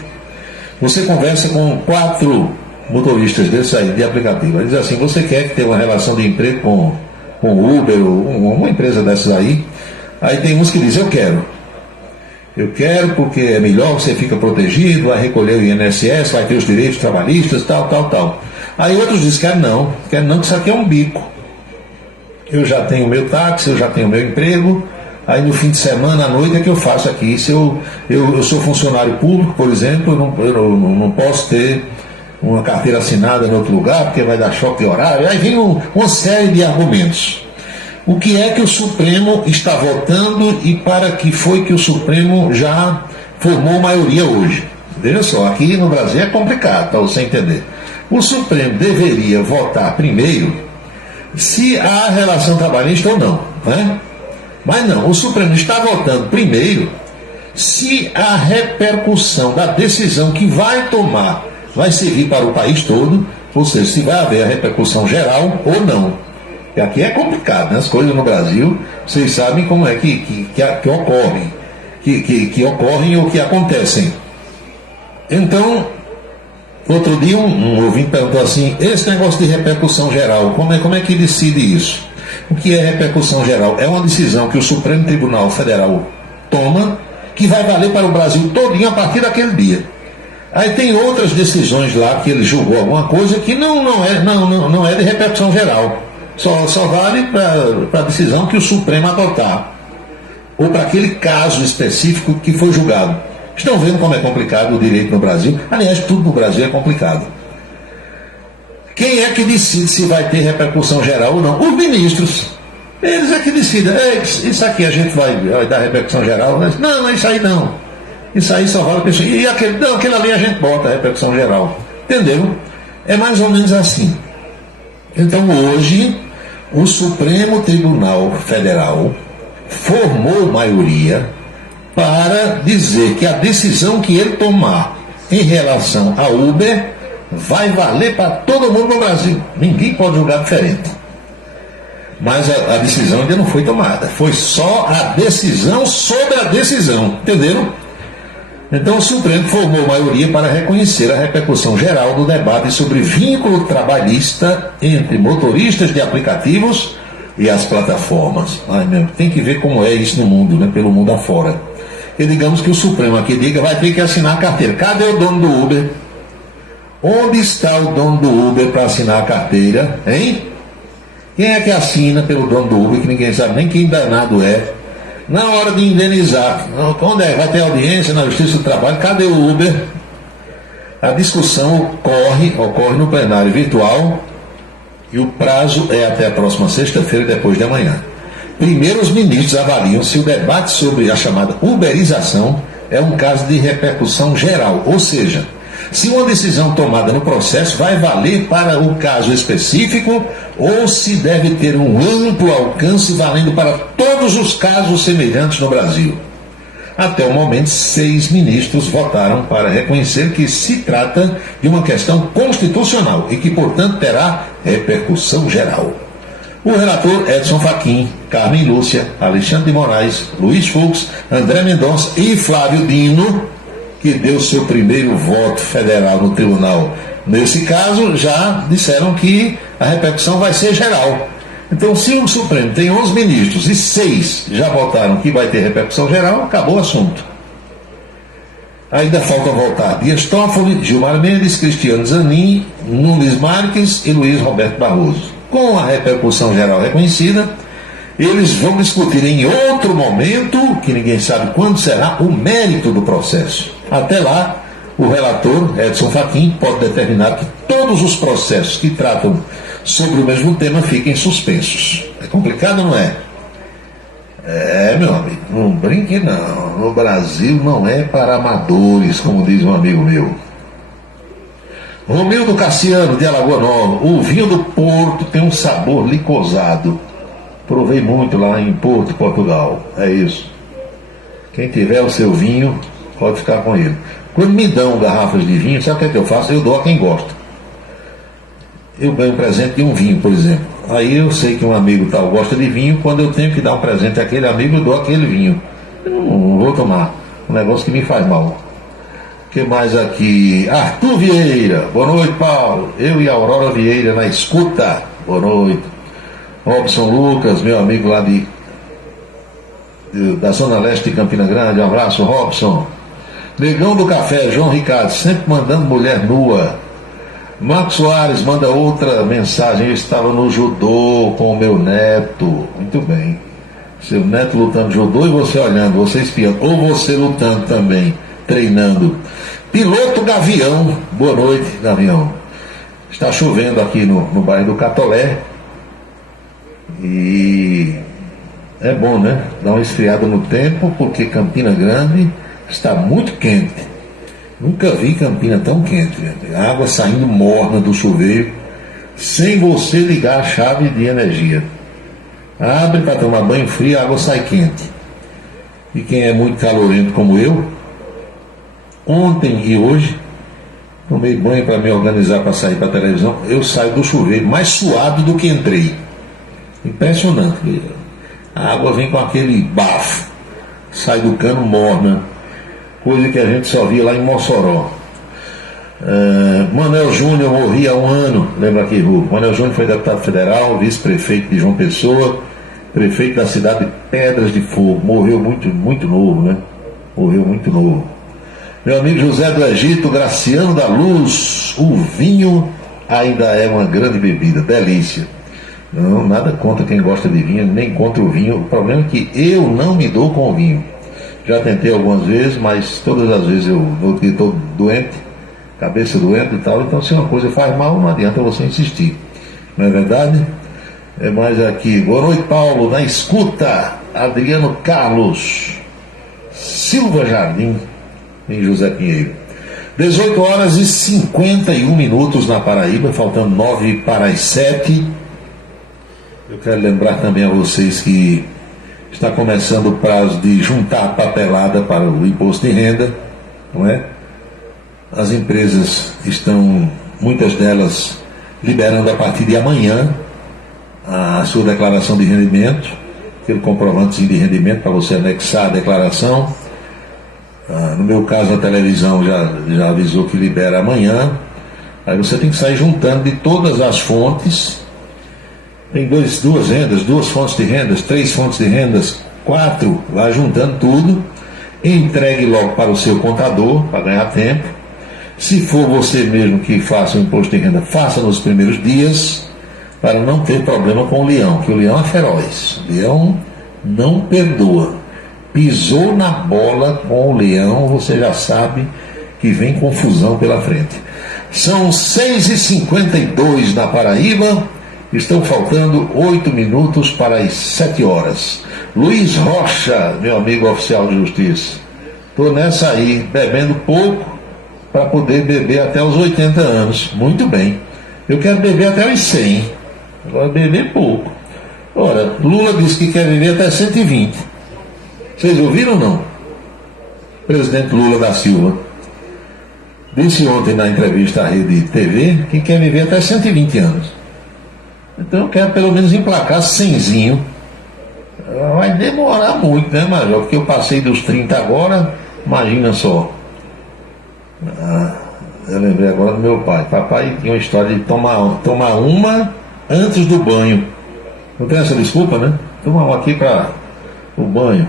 Você conversa com 4 motoristas desses aí de aplicativo. Eles dizem assim: você quer ter uma relação de emprego com Uber ou uma empresa dessas aí? Aí tem uns que dizem: eu quero porque é melhor, você fica protegido, vai recolher o INSS, vai ter os direitos trabalhistas, tal. Aí outros dizem: quero não, que isso aqui é um bico. Eu já tenho o meu táxi, eu já tenho o meu emprego, aí no fim de semana, à noite, é que eu faço aqui. Se eu sou funcionário público, por exemplo, eu não posso ter uma carteira assinada em outro lugar, porque vai dar choque de horário. Aí vem uma série de argumentos. O que é que o Supremo está votando e para que foi que o Supremo já formou maioria hoje? Veja só, aqui no Brasil é complicado para você entender. O Supremo deveria votar primeiro se há relação trabalhista ou não, né? Mas não, o Supremo está votando primeiro se a repercussão da decisão que vai tomar vai servir para o país todo, ou seja, se vai haver a repercussão geral ou não. E aqui é complicado, né? As coisas no Brasil, vocês sabem como é que ocorrem, que ocorrem ou que acontecem. Então, outro dia um ouvinte perguntou assim: esse negócio de repercussão geral, como é que decide isso? O que é repercussão geral? É uma decisão que o Supremo Tribunal Federal toma, que vai valer para o Brasil todinho a partir daquele dia. Aí tem outras decisões lá que ele julgou alguma coisa que não é de repercussão geral. Só vale para a decisão que o Supremo adotar, ou para aquele caso específico que foi julgado. Estão vendo como é complicado o direito no Brasil? Aliás, tudo no Brasil é complicado. Quem é que decide se vai ter repercussão geral ou não? Os ministros. Eles é que decidem. Isso aqui a gente vai dar repercussão geral. Não, isso aí não. Isso aí só vale para isso. E aquele ali a gente bota a repercussão geral. Entendeu? É mais ou menos assim. Então hoje o Supremo Tribunal Federal formou maioria para dizer que a decisão que ele tomar em relação a Uber vai valer para todo mundo no Brasil. Ninguém pode julgar diferente. Mas a decisão ainda não foi tomada. Foi só a decisão sobre a decisão. Entenderam? Então o Supremo formou maioria para reconhecer a repercussão geral do debate sobre vínculo trabalhista entre motoristas de aplicativos e as plataformas. Ai, meu, tem que ver como é isso no mundo, né? Pelo mundo afora. E digamos que o Supremo aqui diga, vai ter que assinar a carteira. Cadê o dono do Uber? Onde está o dono do Uber para assinar a carteira, hein? Quem é que assina pelo dono do Uber, que ninguém sabe nem quem danado é? Na hora de indenizar, onde é? Vai ter audiência na Justiça do Trabalho, cadê o Uber? A discussão ocorre no plenário virtual e o prazo é até a próxima sexta-feira, depois de amanhã. Primeiro, os ministros avaliam se o debate sobre a chamada uberização é um caso de repercussão geral, ou seja, se uma decisão tomada no processo vai valer para o caso específico ou se deve ter um amplo alcance valendo para todos os casos semelhantes no Brasil. Até o momento, 6 ministros votaram para reconhecer que se trata de uma questão constitucional e que, portanto, terá repercussão geral. O relator Edson Fachin, Carmen Lúcia, Alexandre de Moraes, Luiz Fux, André Mendonça e Flávio Dino, que deu seu primeiro voto federal no tribunal. Nesse caso, já disseram que a repercussão vai ser geral. Então, se o Supremo tem 11 ministros e 6 já votaram que vai ter repercussão geral, acabou o assunto. Ainda falta votar Dias Toffoli, Gilmar Mendes, Cristiano Zanin, Nunes Marques e Luiz Roberto Barroso. Com a repercussão geral reconhecida, eles vão discutir em outro momento, que ninguém sabe quando será, o mérito do processo. Até lá, o relator, Edson Fachin, pode determinar que todos os processos que tratam sobre o mesmo tema fiquem suspensos. É complicado, não é? É, meu amigo, não brinque não. No Brasil não é para amadores, como diz um amigo meu. Romildo Cassiano, de Alagoa Nova. O vinho do Porto tem um sabor licosado. Provei muito lá em Porto, Portugal. É isso. Quem tiver o seu vinho, pode ficar com ele. Quando me dão garrafas de vinho, sabe o que eu faço? Eu dou a quem gosta. Eu ganho um presente de um vinho, por exemplo. Aí eu sei que um amigo tal gosta de vinho. Quando eu tenho que dar um presente àquele amigo, eu dou aquele vinho. Eu não vou tomar. Um negócio que me faz mal. O que mais aqui? Arthur Vieira. Boa noite, Paulo. Eu e a Aurora Vieira na escuta. Boa noite. Robson Lucas, meu amigo lá da Zona Leste de Campina Grande. Um abraço, Robson. Negão do Café, João Ricardo, sempre mandando mulher nua. Marcos Soares manda outra mensagem. Eu estava no judô com o meu neto. Muito bem. Seu neto lutando judô e você olhando, você espiando. Ou você lutando também, treinando. Piloto Gavião. Boa noite, Gavião. Está chovendo aqui no bairro do Catolé. E é bom, né? Dar uma esfriada no tempo, porque Campina Grande está muito quente. Nunca vi Campina tão quente, gente. A água saindo morna do chuveiro, sem você ligar a chave de energia. Abre para tomar banho frio, a água sai quente. E quem é muito calorento como eu, ontem e hoje, tomei banho para me organizar para sair para a televisão, eu saio do chuveiro mais suado do que entrei. Impressionante. A água vem com aquele bafo, sai do cano morna, coisa que a gente só via lá em Mossoró. Manuel Júnior morria há um ano, lembra aqui, Ru? Manuel Júnior foi deputado federal, vice-prefeito de João Pessoa, prefeito da cidade de Pedras de Fogo. Morreu muito novo, né? Morreu muito novo. Meu amigo José do Egito, Graciano da Luz, o vinho ainda é uma grande bebida, delícia. Não, nada contra quem gosta de vinho, nem contra o vinho. O problema é que eu não me dou com o vinho. Já tentei algumas vezes, mas todas as vezes eu estou doente, cabeça doente e tal. Então, se uma coisa faz mal, não adianta você insistir. Não é verdade? É mais aqui. Boa noite, Paulo. Na escuta, Adriano Carlos Silva Jardim, em José Pinheiro. 18 horas e 51 minutos na Paraíba, faltando 9 para as 7. Eu quero lembrar também a vocês que está começando o prazo de juntar a papelada para o imposto de renda, não é? As empresas estão, muitas delas, liberando a partir de amanhã a sua declaração de rendimento, aquele comprovantezinho de rendimento para você anexar a declaração. No meu caso, a televisão já avisou que libera amanhã. Aí você tem que sair juntando de todas as fontes. Tem duas rendas, 2 fontes de rendas, 3 fontes de rendas, 4, vai juntando tudo, entregue logo para o seu contador, para ganhar tempo. Se for você mesmo que faça o imposto de renda, faça nos primeiros dias, para não ter problema com o leão, que o leão é feroz. O leão não perdoa. Pisou na bola com o leão, você já sabe que vem confusão pela frente. São 6h52 na Paraíba. Estão faltando 8 minutos para as 7 horas. Luiz Rocha, meu amigo oficial de justiça, estou nessa aí, bebendo pouco para poder beber até os 80 anos. Muito bem. Eu quero beber até os 100. Agora beber pouco. Ora, Lula disse que quer viver até 120. Vocês ouviram ou não? Presidente Lula da Silva disse ontem na entrevista à Rede TV que quer viver até 120 anos. Então eu quero pelo menos emplacar 100zinho. Vai demorar muito, né, Major? Porque eu passei dos 30 agora, imagina só. Eu lembrei agora do meu pai. Papai tinha uma história de tomar uma antes do banho. Não tem essa desculpa, né? Tomar uma aqui para o banho.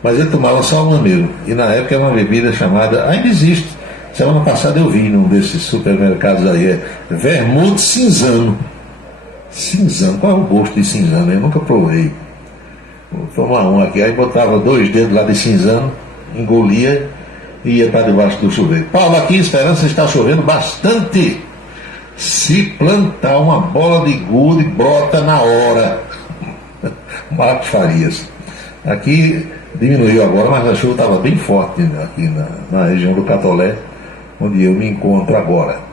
Mas ele tomava só uma mesmo. E na época era uma bebida chamada, ainda existe. Semana passada eu vi num desses supermercados aí, vermute cinzano. Cinzano, qual é o gosto de cinzano? Eu nunca provei. Vou tomar um aqui, aí botava 2 dedos lá de cinzano, engolia e ia para debaixo do chuveiro. Paulo, aqui em Esperança está chovendo bastante. Se plantar uma bola de gude, brota na hora. Marcos Farias. Aqui diminuiu agora, mas a chuva estava bem forte aqui na região do Catolé, onde eu me encontro agora.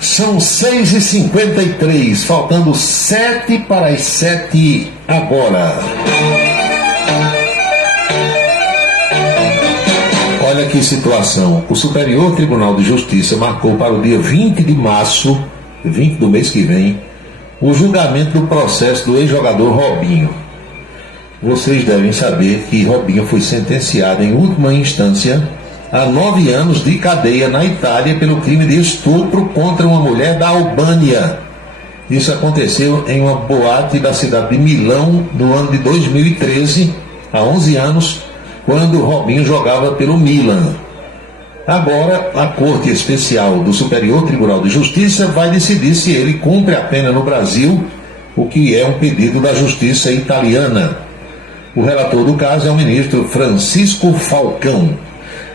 São 6h53, faltando 7 para as 7 agora. Olha que situação. O Superior Tribunal de Justiça marcou para o dia 20 de março, 20 do mês que vem, o julgamento do processo do ex-jogador Robinho. Vocês devem saber que Robinho foi sentenciado em última instância a 9 anos de cadeia na Itália pelo crime de estupro contra uma mulher da Albânia. Isso aconteceu em uma boate da cidade de Milão no ano de 2013, há 11 anos, quando Robinho jogava pelo Milan. Agora, a Corte Especial do Superior Tribunal de Justiça vai decidir se ele cumpre a pena no Brasil, o que é um pedido da Justiça italiana. O relator do caso é o ministro Francisco Falcão.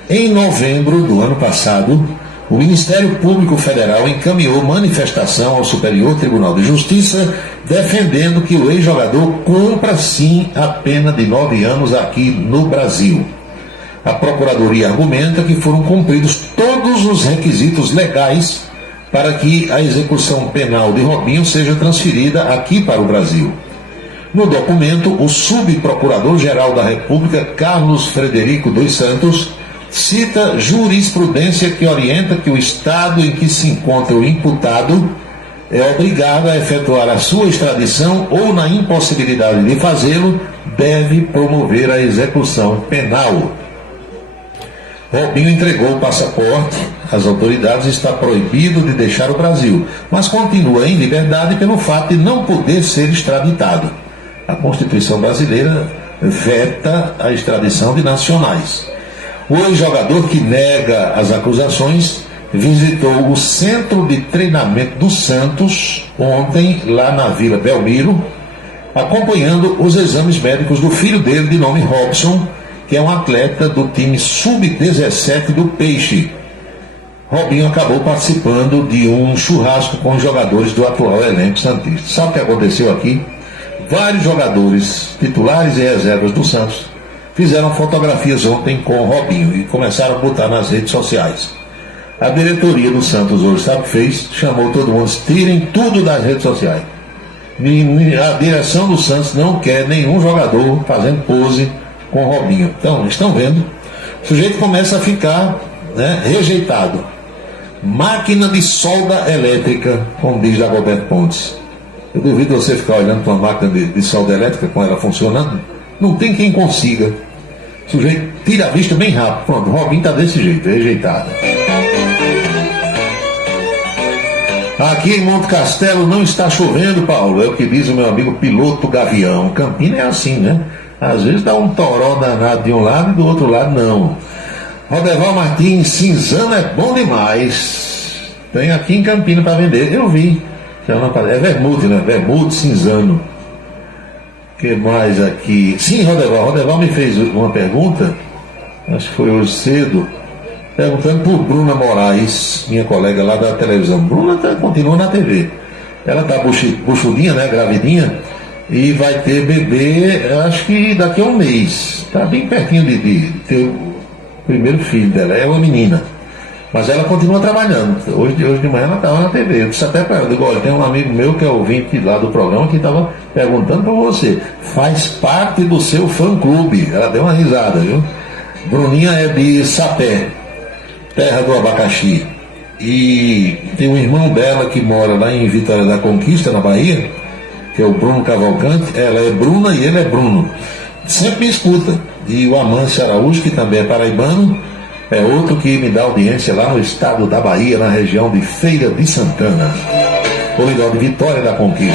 Em novembro do ano passado, o Ministério Público Federal encaminhou manifestação ao Superior Tribunal de Justiça defendendo que o ex-jogador cumpra sim a pena de 9 anos aqui no Brasil. A Procuradoria argumenta que foram cumpridos todos os requisitos legais para que a execução penal de Robinho seja transferida aqui para o Brasil. No documento, o subprocurador-geral da República, Carlos Frederico dos Santos, cita jurisprudência que orienta que o estado em que se encontra o imputado é obrigado a efetuar a sua extradição ou, na impossibilidade de fazê-lo, deve promover a execução penal. Robinho entregou o passaporte às autoridades e está proibido de deixar o Brasil, mas continua em liberdade pelo fato de não poder ser extraditado. A Constituição brasileira veta a extradição de nacionais. O ex-jogador que nega as acusações visitou o Centro de Treinamento do Santos ontem, lá na Vila Belmiro, acompanhando os exames médicos do filho dele, de nome Robson, que é um atleta do time Sub-17 do Peixe. Robinho acabou participando de um churrasco com os jogadores do atual elenco santista. Sabe o que aconteceu aqui? Vários jogadores titulares e reservas do Santos fizeram fotografias ontem com o Robinho e começaram a botar nas redes sociais. A diretoria do Santos hoje, sabe o que fez? Chamou todo mundo, tirem tudo das redes sociais. A direção do Santos não quer nenhum jogador fazendo pose com o Robinho. Então, estão vendo? O sujeito começa a ficar, rejeitado. Máquina de solda elétrica, como diz Dagoberto Pontes. Eu duvido você ficar olhando para uma máquina de solda elétrica com ela funcionando. Não tem quem consiga. O sujeito tira a vista bem rápido. Pronto, o Robinho está desse jeito, rejeitado. Aqui em Monte Castelo não está chovendo, Paulo. É o que diz o meu amigo piloto Gavião. Campina é assim, né? Às vezes dá um toró danado de um lado e do outro lado não. Rodeval Martins, cinzano é bom demais. Tem aqui em Campina para vender. Eu vi. É vermute, né? Vermute, cinzano. O que mais aqui? Sim, Rodeval. Rodeval me fez uma pergunta, acho que foi hoje cedo, perguntando por Bruna Moraes, minha colega lá da televisão. Bruna continua na TV. Ela está buchudinha, né? Gravidinha. E vai ter bebê, acho que daqui a um mês. Está bem pertinho de ter o primeiro filho dela. É uma menina. Mas ela continua trabalhando. Hoje de manhã ela estava na TV. Eu disse até para ela, digo, olha, tem um amigo meu que é ouvinte lá do programa que estava perguntando para você. Faz parte do seu fã-clube. Ela deu uma risada, viu? Bruninha é de Sapé, terra do abacaxi. E tem um irmão dela que mora lá em Vitória da Conquista, na Bahia, que é o Bruno Cavalcante. Ela é Bruna e ele é Bruno. Sempre me escuta. E o Amâncio Araújo, que também é paraibano, é outro que me dá audiência lá no estado da Bahia, na região de Feira de Santana, Polidor de Vitória da Conquista.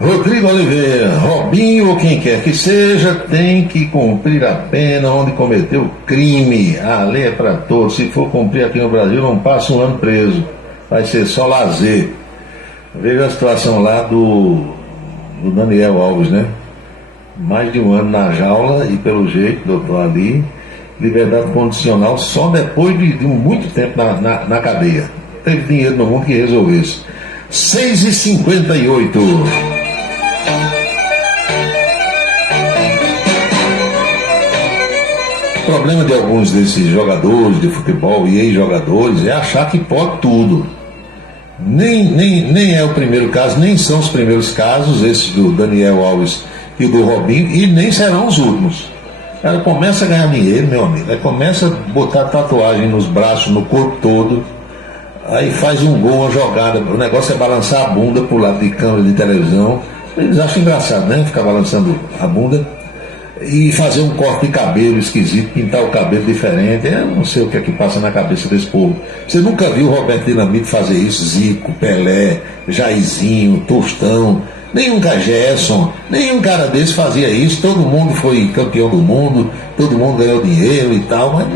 Rodrigo Oliveira, Robinho ou quem quer que seja tem que cumprir a pena onde cometeu crime. A lei é para todos. Se for cumprir aqui no Brasil, não passa um ano preso. Vai ser só lazer. Veja a situação lá do Daniel Alves, né? Mais de um ano na jaula e pelo jeito, doutor ali, liberdade condicional só depois de muito tempo na cadeia. Teve dinheiro no mundo que resolvesse. 6h58. O problema de alguns desses jogadores de futebol e ex-jogadores é achar que pode tudo. Nem é o primeiro caso, nem são os primeiros casos, esses do Daniel Alves e do Robinho, e nem serão os últimos. Ela começa a ganhar dinheiro, meu amigo, aí começa a botar tatuagem nos braços, no corpo todo, aí faz um gol, uma jogada, o negócio é balançar a bunda pro lado de câmera de televisão. Eles acham engraçado, né? Ficar balançando a bunda e fazer um corte de cabelo esquisito, pintar o cabelo diferente. Eu não sei o que é que passa na cabeça desse povo. Você nunca viu o Roberto Dinamite fazer isso? Zico, Pelé, Jairzinho, Tostão, nenhum Gerson, nenhum cara desse fazia isso. Todo mundo foi campeão do mundo, todo mundo ganhou dinheiro e tal, mas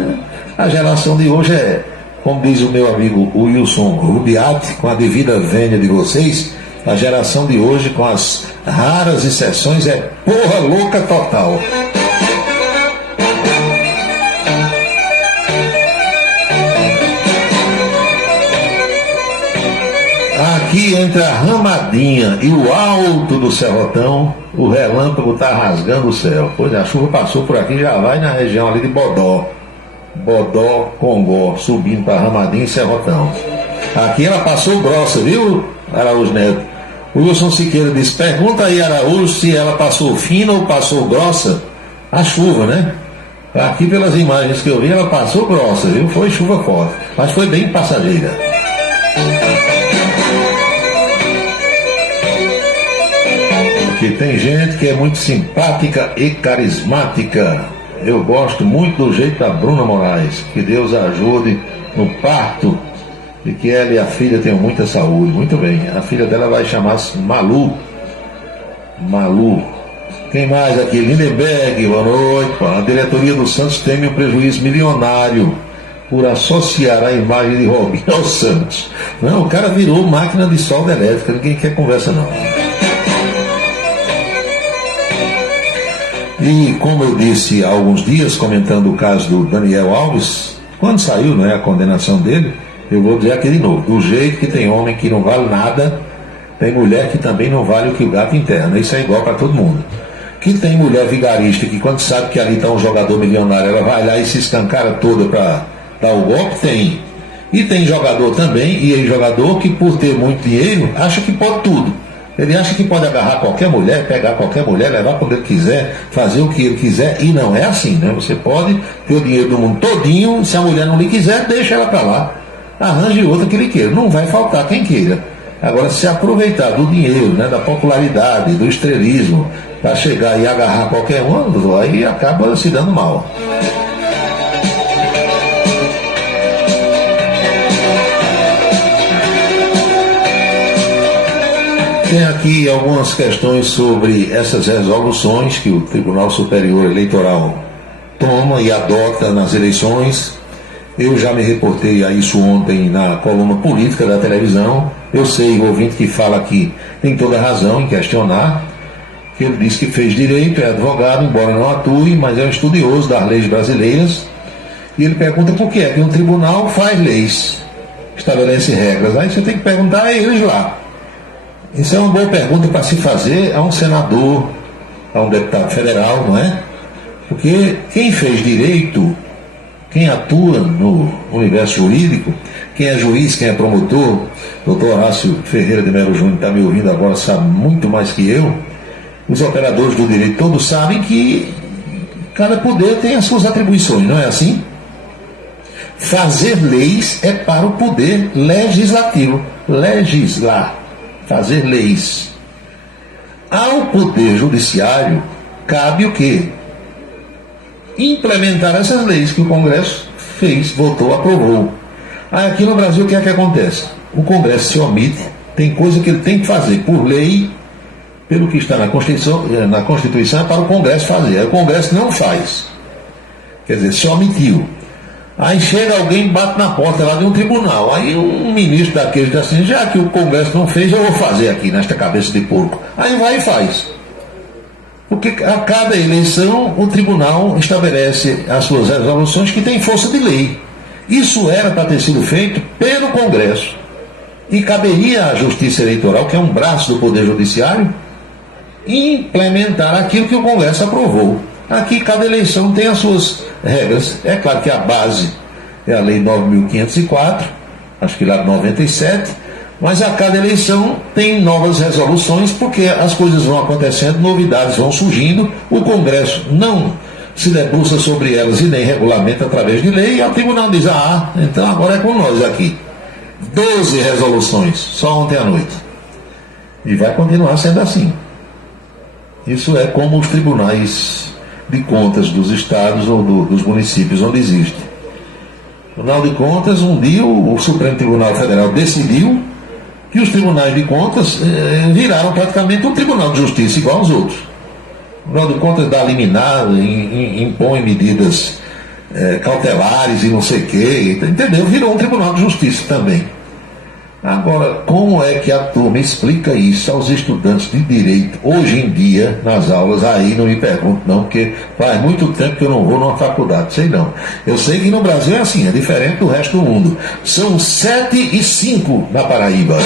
a geração de hoje é, como diz o meu amigo Wilson Rubiati, com a devida vênia de vocês, a geração de hoje, com as raras exceções, é porra louca total. Aqui entre a Ramadinha e o alto do Serrotão, o relâmpago está rasgando o céu. Pois é, a chuva passou por aqui, já vai na região ali de Bodó, Congó, subindo para Ramadinha e Serrotão. Aqui ela passou grossa, viu, Araújo Neto? O Wilson Siqueira disse, pergunta aí, Araújo, se ela passou fina ou passou grossa a chuva, né? Aqui pelas imagens que eu vi, ela passou grossa, viu? Foi chuva forte, mas foi bem passageira. Porque tem gente que é muito simpática e carismática. Eu gosto muito do jeito da Bruna Moraes. Que Deus a ajude no parto e que ela e a filha tenham muita saúde. Muito bem, a filha dela vai chamar-se Malu. Quem mais aqui? Lindenberg, boa noite. A diretoria do Santos teme um prejuízo milionário por associar a imagem de Robinho ao Santos. Não, o cara virou máquina de solda elétrica, ninguém quer conversa não. E como eu disse há alguns dias, comentando o caso do Daniel Alves, quando saiu, né, a condenação dele, eu vou dizer aqui de novo, do jeito que tem homem que não vale nada, tem mulher que também não vale o que o gato enterra. Isso é igual para todo mundo. Que tem mulher vigarista que quando sabe que ali está um jogador milionário, ela vai lá e se escancara toda para dar o golpe, tem. E tem jogador também, e aí jogador que por ter muito dinheiro, acha que pode tudo. Ele acha que pode agarrar qualquer mulher, pegar qualquer mulher, levar quando ele quiser, fazer o que ele quiser, e não é assim, né? Você pode ter o dinheiro do mundo todinho, se a mulher não lhe quiser, deixa ela para lá. Arranje outra que ele queira, não vai faltar quem queira. Agora, se aproveitar do dinheiro, né, da popularidade, do estrelismo, para chegar e agarrar qualquer um, aí acaba se dando mal. Tem aqui algumas questões sobre essas resoluções que o Tribunal Superior Eleitoral toma e adota nas eleições. Eu já me reportei a isso ontem na coluna política da televisão. Eu sei, o ouvinte que fala aqui tem toda razão em questionar, que ele diz que fez direito, é advogado, embora não atue, mas é um estudioso das leis brasileiras. E ele pergunta por que é que um tribunal faz leis, estabelece regras. Aí você tem que perguntar a eles lá. Isso é uma boa pergunta para se fazer a um senador, a um deputado federal, não é? Porque quem fez direito, quem atua no universo jurídico, quem é juiz, quem é promotor, doutor Horácio Ferreira de Melo Júnior está me ouvindo agora, sabe muito mais que eu. Os operadores do direito todos sabem que cada poder tem as suas atribuições, não é assim? Fazer leis é para o poder legislativo, legislar, fazer leis. Ao poder judiciário cabe o quê? Implementar essas leis que o Congresso fez, votou, aprovou. Aí aqui no Brasil o que é que acontece? O Congresso se omite, tem coisa que ele tem que fazer por lei, pelo que está na Constituição é para o Congresso fazer. Aí o Congresso não faz. Quer dizer, se omitiu. Aí chega alguém e bate na porta lá de um tribunal. Aí um ministro daqueles diz assim, já que o Congresso não fez, eu vou fazer aqui nesta cabeça de porco. Aí vai e faz. Porque a cada eleição o tribunal estabelece as suas resoluções que têm força de lei. Isso era para ter sido feito pelo Congresso. E caberia à Justiça Eleitoral, que é um braço do Poder Judiciário, implementar aquilo que o Congresso aprovou. Aqui cada eleição tem as suas regras. É claro que a base é a Lei 9.504, acho que lá de 97, mas a cada eleição tem novas resoluções, porque as coisas vão acontecendo, novidades vão surgindo, o Congresso não se debruça sobre elas e nem regulamenta através de lei, e o tribunal diz, então agora é com nós aqui. 12 resoluções, só ontem à noite. E vai continuar sendo assim. Isso é como os tribunais de contas dos estados ou dos municípios onde existe. Afinal de contas, um dia o Supremo Tribunal Federal decidiu que os tribunais de contas viraram praticamente um tribunal de justiça igual aos outros. O Tribunal de Contas dá liminar, impõe medidas cautelares e não sei o quê, entendeu? Virou um tribunal de justiça também. Agora, como é que a turma explica isso aos estudantes de direito hoje em dia nas aulas? Aí não me pergunto não, porque faz muito tempo que eu não vou numa faculdade, sei não. Eu sei que no Brasil é assim, é diferente do resto do mundo. São 7h05 na Paraíba.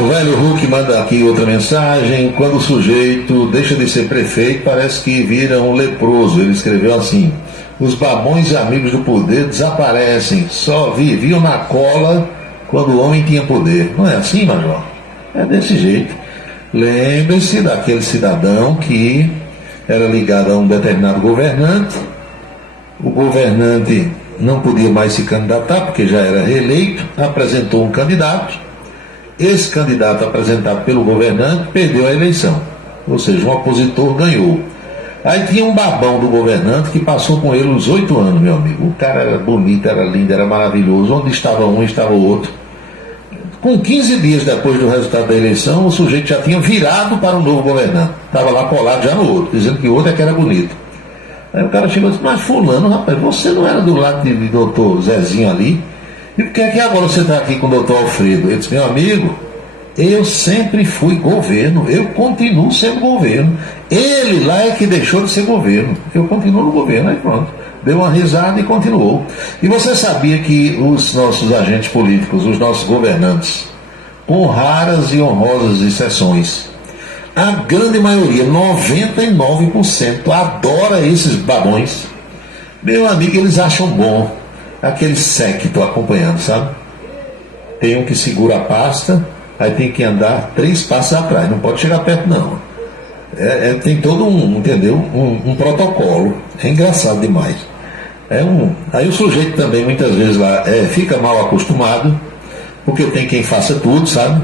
O velho Hulk manda aqui outra mensagem. Quando o sujeito deixa de ser prefeito, parece que vira um leproso. Ele escreveu assim: os babões e amigos do poder desaparecem, só viviam na cola quando o homem tinha poder. Não é assim, Major? É desse jeito. Lembre-se daquele cidadão que era ligado a um determinado governante. O governante não podia mais se candidatar porque já era reeleito, apresentou um candidato. Esse candidato apresentado pelo governante perdeu a eleição, ou seja, um opositor ganhou. Aí tinha um babão do governante que passou com ele os 8 anos, meu amigo. O cara era bonito, era lindo, era maravilhoso. Onde estava um, estava o outro. Com 15 dias depois do resultado da eleição, o sujeito já tinha virado para o novo governante. Estava lá colado já no outro, dizendo que o outro é que era bonito. Aí o cara chegou e disse: mas fulano, rapaz, você não era do lado de doutor Zezinho ali? E por que é que agora você está aqui com o doutor Alfredo? Ele disse: meu amigo, eu sempre fui governo, eu continuo sendo governo. Ele lá é que deixou de ser governo, eu continuo no governo. Aí pronto, deu uma risada e continuou. E você sabia que os nossos agentes políticos, os nossos governantes, com raras e honrosas exceções, A grande maioria, 99%, adora esses babões. Meu amigo, eles acham bom aquele séquito acompanhando, sabe? Tem um que segura a pasta, aí tem que andar 3 passos atrás, não pode chegar perto não. Tem todo um, entendeu? Um protocolo. É engraçado demais. Aí o sujeito também muitas vezes lá fica mal acostumado, porque tem quem faça tudo, sabe?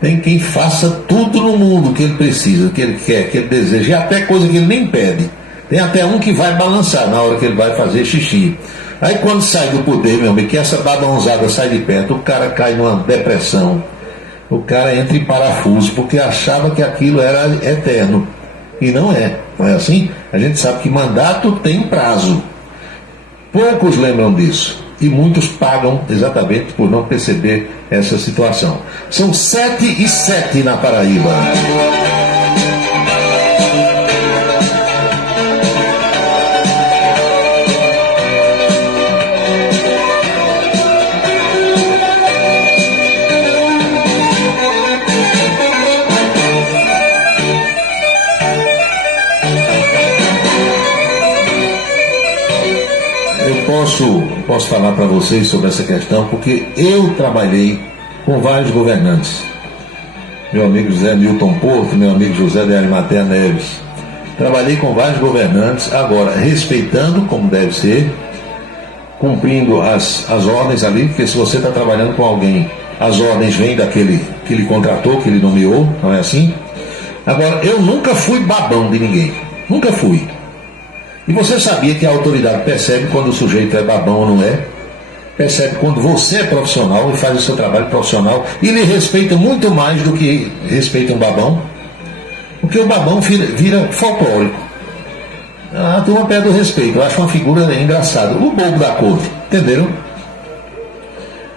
Tem quem faça tudo no mundo que ele precisa, que ele quer, que ele deseja, e até coisa que ele nem pede. Tem até um que vai balançar na hora que ele vai fazer xixi. Aí quando sai do poder, meu amigo, que essa babãozada sai de perto, o cara cai numa depressão, o cara entra em parafuso, porque achava que aquilo era eterno. E não é assim? A gente sabe que mandato tem prazo. Poucos lembram disso. E muitos pagam exatamente por não perceber essa situação. São 7h07 na Paraíba. Posso falar para vocês sobre essa questão, porque eu trabalhei com vários governantes. Meu amigo José Milton Porto, meu amigo José de Arimatea Neves. Trabalhei com vários governantes, agora respeitando como deve ser, cumprindo as ordens ali, porque se você está trabalhando com alguém, as ordens vêm daquele que ele contratou, que ele nomeou, não é assim? Agora, eu nunca fui babão de ninguém, nunca fui. E você sabia que a autoridade percebe quando o sujeito é babão ou não é? Percebe quando você é profissional e faz o seu trabalho profissional e lhe respeita muito mais do que respeita um babão. Porque o babão vira folclórico. A turma perde o respeito. Eu acho uma figura engraçada. O bobo da corte, entenderam?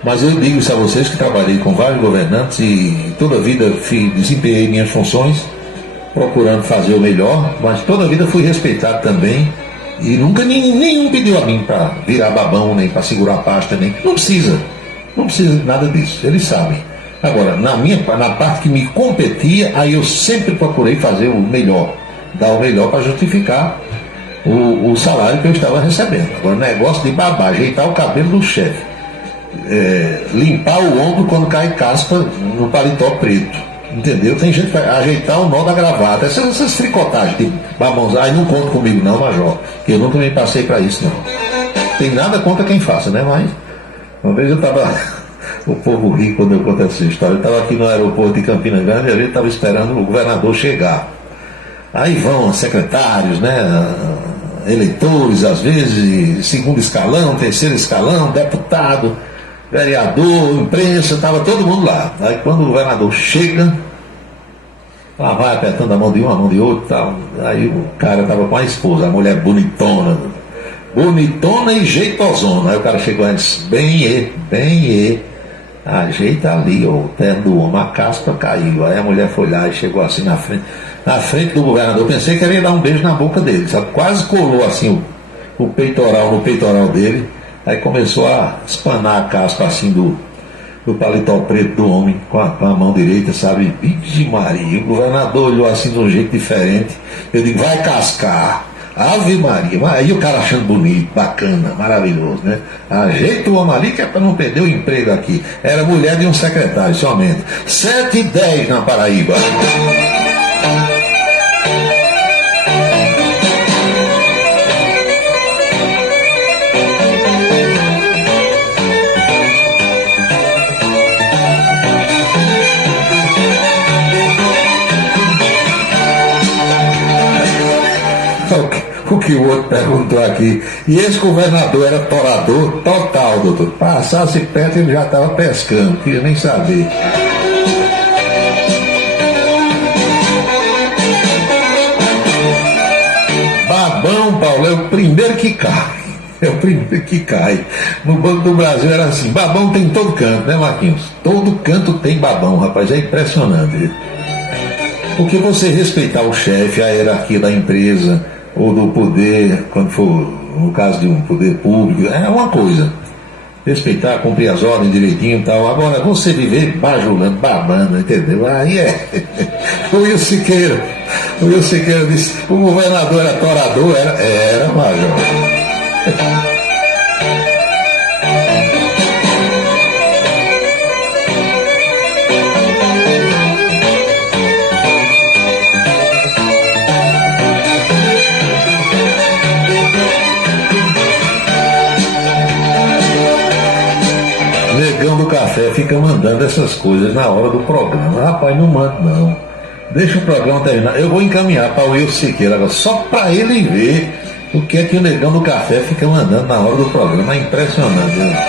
Mas eu digo isso a vocês que trabalhei com vários governantes e toda a vida desempenhei minhas funções procurando fazer o melhor, mas toda a vida fui respeitado também e nunca nenhum pediu a mim para virar babão, nem para segurar a pasta, nem. Não precisa de nada disso, eles sabem. Agora, na parte que me competia, aí eu sempre procurei fazer o melhor, dar o melhor para justificar o salário que eu estava recebendo. Agora, negócio de babar, ajeitar o cabelo do chefe, limpar o ombro quando cai caspa no paletó preto. Entendeu? Tem gente que vai ajeitar o nó da gravata. Essas fricotagens de babãozada, aí não conta comigo não, Major, que eu nunca me passei para isso não. Tem nada contra quem faça, né? Mas uma vez eu estava, o povo ri quando eu conto essa história, eu estava aqui no aeroporto de Campina Grande e a gente estava esperando o governador chegar. Aí vão secretários, né? Eleitores, às vezes, segundo escalão, terceiro escalão, deputado, vereador, imprensa, estava todo mundo lá. Aí quando o governador chega, lá vai apertando a mão de um, a mão de outro, tal. Aí o cara estava com a esposa, a mulher bonitona e jeitosona. Aí o cara chegou e disse, bem, ajeita ali, ó, o terno do homem, a caspa caiu. Aí a mulher foi lá e chegou assim na frente do governador. Pensei que ele ia dar um beijo na boca dele, sabe? Quase colou assim o peitoral no peitoral dele. Aí começou a espanar a caspa assim do paletó preto do homem com a mão direita, sabe? Vixe Maria, o governador olhou assim de um jeito diferente. Eu digo, vai cascar. Ave Maria. Aí o cara achando bonito, bacana, maravilhoso, né? Ajeita o homem ali que é para não perder o emprego aqui. Era mulher de um secretário somente. 7h10 na Paraíba. O que o outro perguntou aqui, e esse governador era torador total, doutor. Passasse perto ele já estava pescando, queria nem saber. Babão, Paulo, é o primeiro que cai. É o primeiro que cai. No Banco do Brasil era assim, babão tem em todo canto, né, Marquinhos? Todo canto tem babão, rapaz, é impressionante. Porque você respeitar o chefe, a hierarquia da empresa, ou do poder, quando for no caso de um poder público, é uma coisa. respeitar, cumprir as ordens direitinho e tal. Agora, você viver bajulando, babando, entendeu? Aí é. O Will Siqueira disse: o governador era torador, era major. Negão do Café fica mandando essas coisas na hora do programa. Rapaz, não manda não. Deixa o programa terminar. Eu vou encaminhar para o Will Siqueira agora, só para ele ver o que é que o Negão do Café fica mandando na hora do programa. É impressionante, né?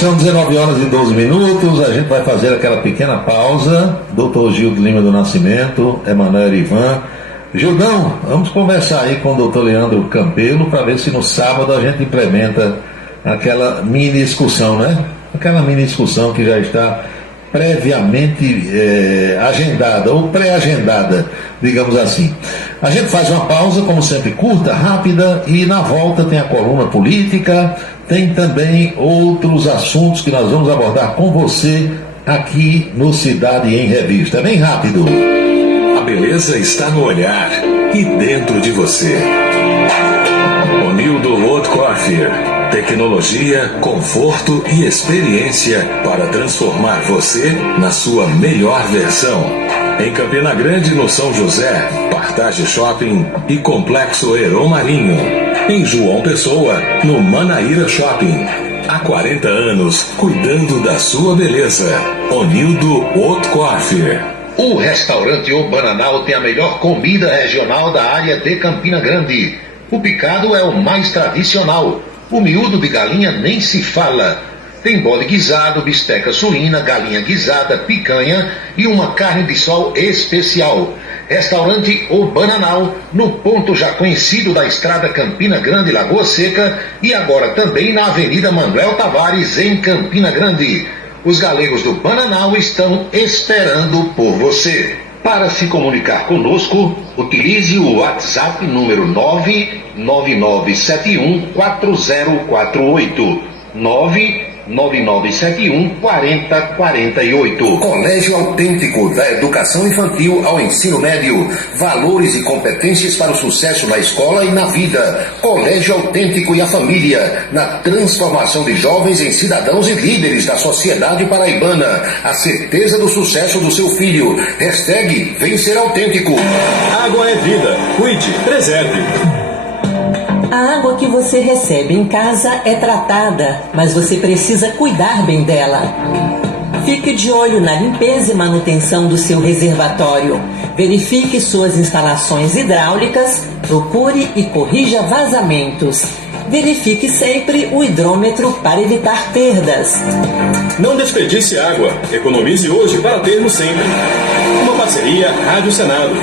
São 19 horas e 12 minutos, a gente vai fazer aquela pequena pausa. Dr. Gildo Lima do Nascimento, Emanuel Ivan. Gildão, vamos conversar aí com o Dr. Leandro Campelo para ver se no sábado a gente implementa aquela mini excursão, né? Aquela mini excursão que já está previamente agendada ou pré-agendada, digamos assim. A gente faz uma pausa, como sempre, curta, rápida, e na volta tem a coluna política, tem também outros assuntos que nós vamos abordar com você aqui no Cidade em Revista. Bem rápido. A beleza está no olhar e dentro de você. Onildo Oat Coffee. Tecnologia, conforto e experiência para transformar você na sua melhor versão. Em Campina Grande, no São José, Partage Shopping e Complexo Heron Marinho. Em João Pessoa, no Manaíra Shopping. Há 40 anos, cuidando da sua beleza. Onildo Oat Coffee. O restaurante O Bananal tem a melhor comida regional da área de Campina Grande. O picado é o mais tradicional. O miúdo de galinha nem se fala. Tem bode guisado, bisteca suína, galinha guisada, picanha e uma carne de sol especial. Restaurante O Bananal, no ponto já conhecido da estrada Campina Grande Lagoa Seca e agora também na Avenida Manuel Tavares, em Campina Grande. Os galegos do Bananal estão esperando por você. Para se comunicar conosco, utilize o WhatsApp número 999714048. 999714048. Colégio Autêntico, da educação infantil ao ensino médio. Valores e competências para o sucesso na escola e na vida. Colégio Autêntico e a família, na transformação de jovens em cidadãos e líderes da sociedade paraibana. A certeza do sucesso do seu filho. Hashtag Vencer Autêntico. Água é vida. Cuide, preserve. A água que você recebe em casa é tratada, mas você precisa cuidar bem dela. Fique de olho na limpeza e manutenção do seu reservatório. Verifique suas instalações hidráulicas, procure e corrija vazamentos. Verifique sempre o hidrômetro para evitar perdas. Não desperdice água. Economize hoje para termos sempre. Uma parceria Rádio Senado.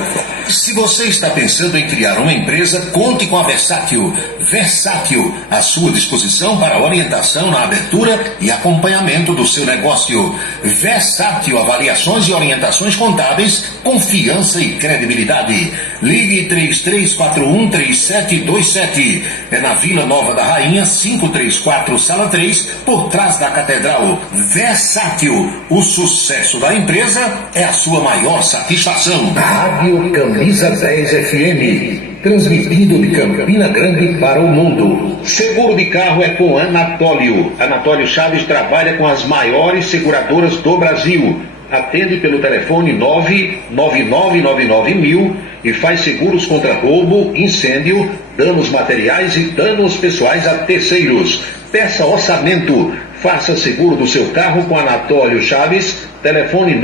Se você está pensando em criar uma empresa, conte com a Versátil. Versátil, à sua disposição para orientação na abertura e acompanhamento do seu negócio. Versátil, avaliações e orientações contábeis, confiança e credibilidade. Ligue 33413727. É na Vila Nova da Rainha, 534, Sala 3, por trás da Catedral. Versátil, o sucesso da empresa é a sua maior satisfação. Rádio Camisa 10 FM, transmitido de Campina Grande para o mundo. Seguro de carro é com Anatólio. Anatólio Chaves trabalha com as maiores seguradoras do Brasil. Atende pelo telefone 99999.000 e faz seguros contra roubo, incêndio, danos materiais e danos pessoais a terceiros. Peça orçamento. Faça seguro do seu carro com Anatólio Chaves. Telefone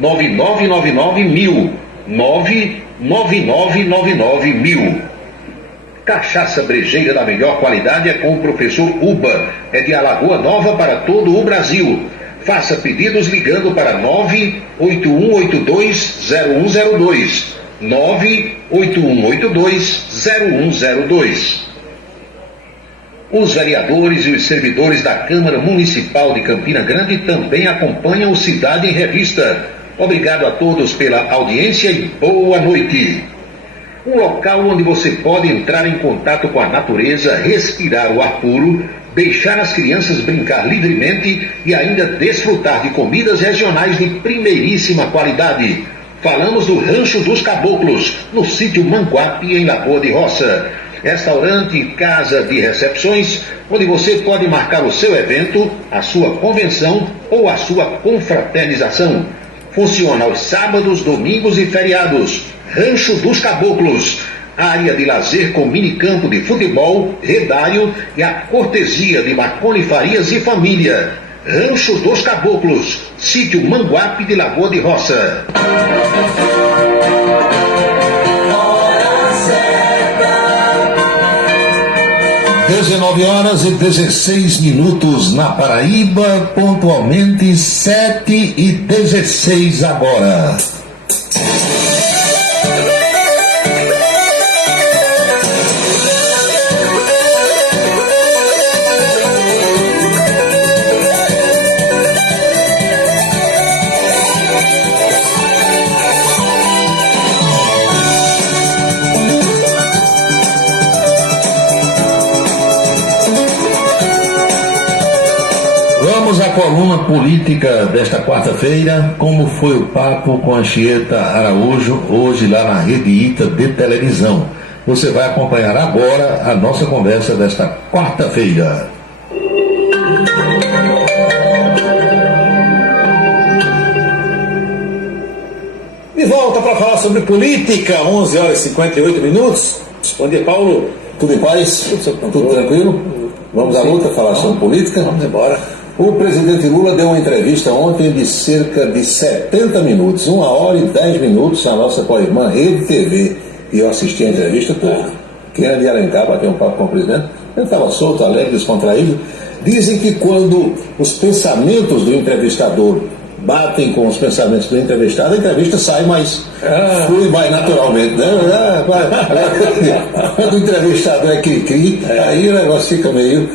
99999.000. 99999.000. Cachaça brejeira da melhor qualidade é com o professor Uba. É de Alagoa Nova para todo o Brasil. Faça pedidos ligando para 981820102. 981820102. Os vereadores e os servidores da Câmara Municipal de Campina Grande também acompanham o Cidade em Revista. Obrigado a todos pela audiência e boa noite. Um local onde você pode entrar em contato com a natureza, respirar o ar puro, deixar as crianças brincar livremente e ainda desfrutar de comidas regionais de primeiríssima qualidade. Falamos do Rancho dos Caboclos, no sítio Manguape, em Lagoa de Roça. Restaurante e casa de recepções, onde você pode marcar o seu evento, a sua convenção ou a sua confraternização. Funciona aos sábados, domingos e feriados. Rancho dos Caboclos, área de lazer com minicampo de futebol, redário e a cortesia de Marconi Farias e família. Rancho dos Caboclos, sítio Manguape de Lagoa de Roça. 19h16 na Paraíba, pontualmente 7h16 agora. Vamos à coluna política desta quarta-feira. Como foi o papo com Anchieta Araújo hoje lá na Rede Ita de televisão? Você vai acompanhar agora a nossa conversa desta quarta-feira. De volta para falar sobre política, 11h58. Bom dia, Paulo. Tudo em paz? Tudo tranquilo? Vamos à luta, falar sobre política? Vamos embora. O presidente Lula deu uma entrevista ontem de cerca de 70 minutos, 1h10 à nossa co-irmã Rede TV. E eu assisti a entrevista toda. Kennedy Alencar bateu um papo com o presidente. Ele estava solto, alegre, descontraído. Dizem que quando os pensamentos do entrevistador batem com os pensamentos do entrevistado, a entrevista sai mais, flui mais naturalmente, né? Quando o entrevistador é cri-cri, aí o negócio fica meio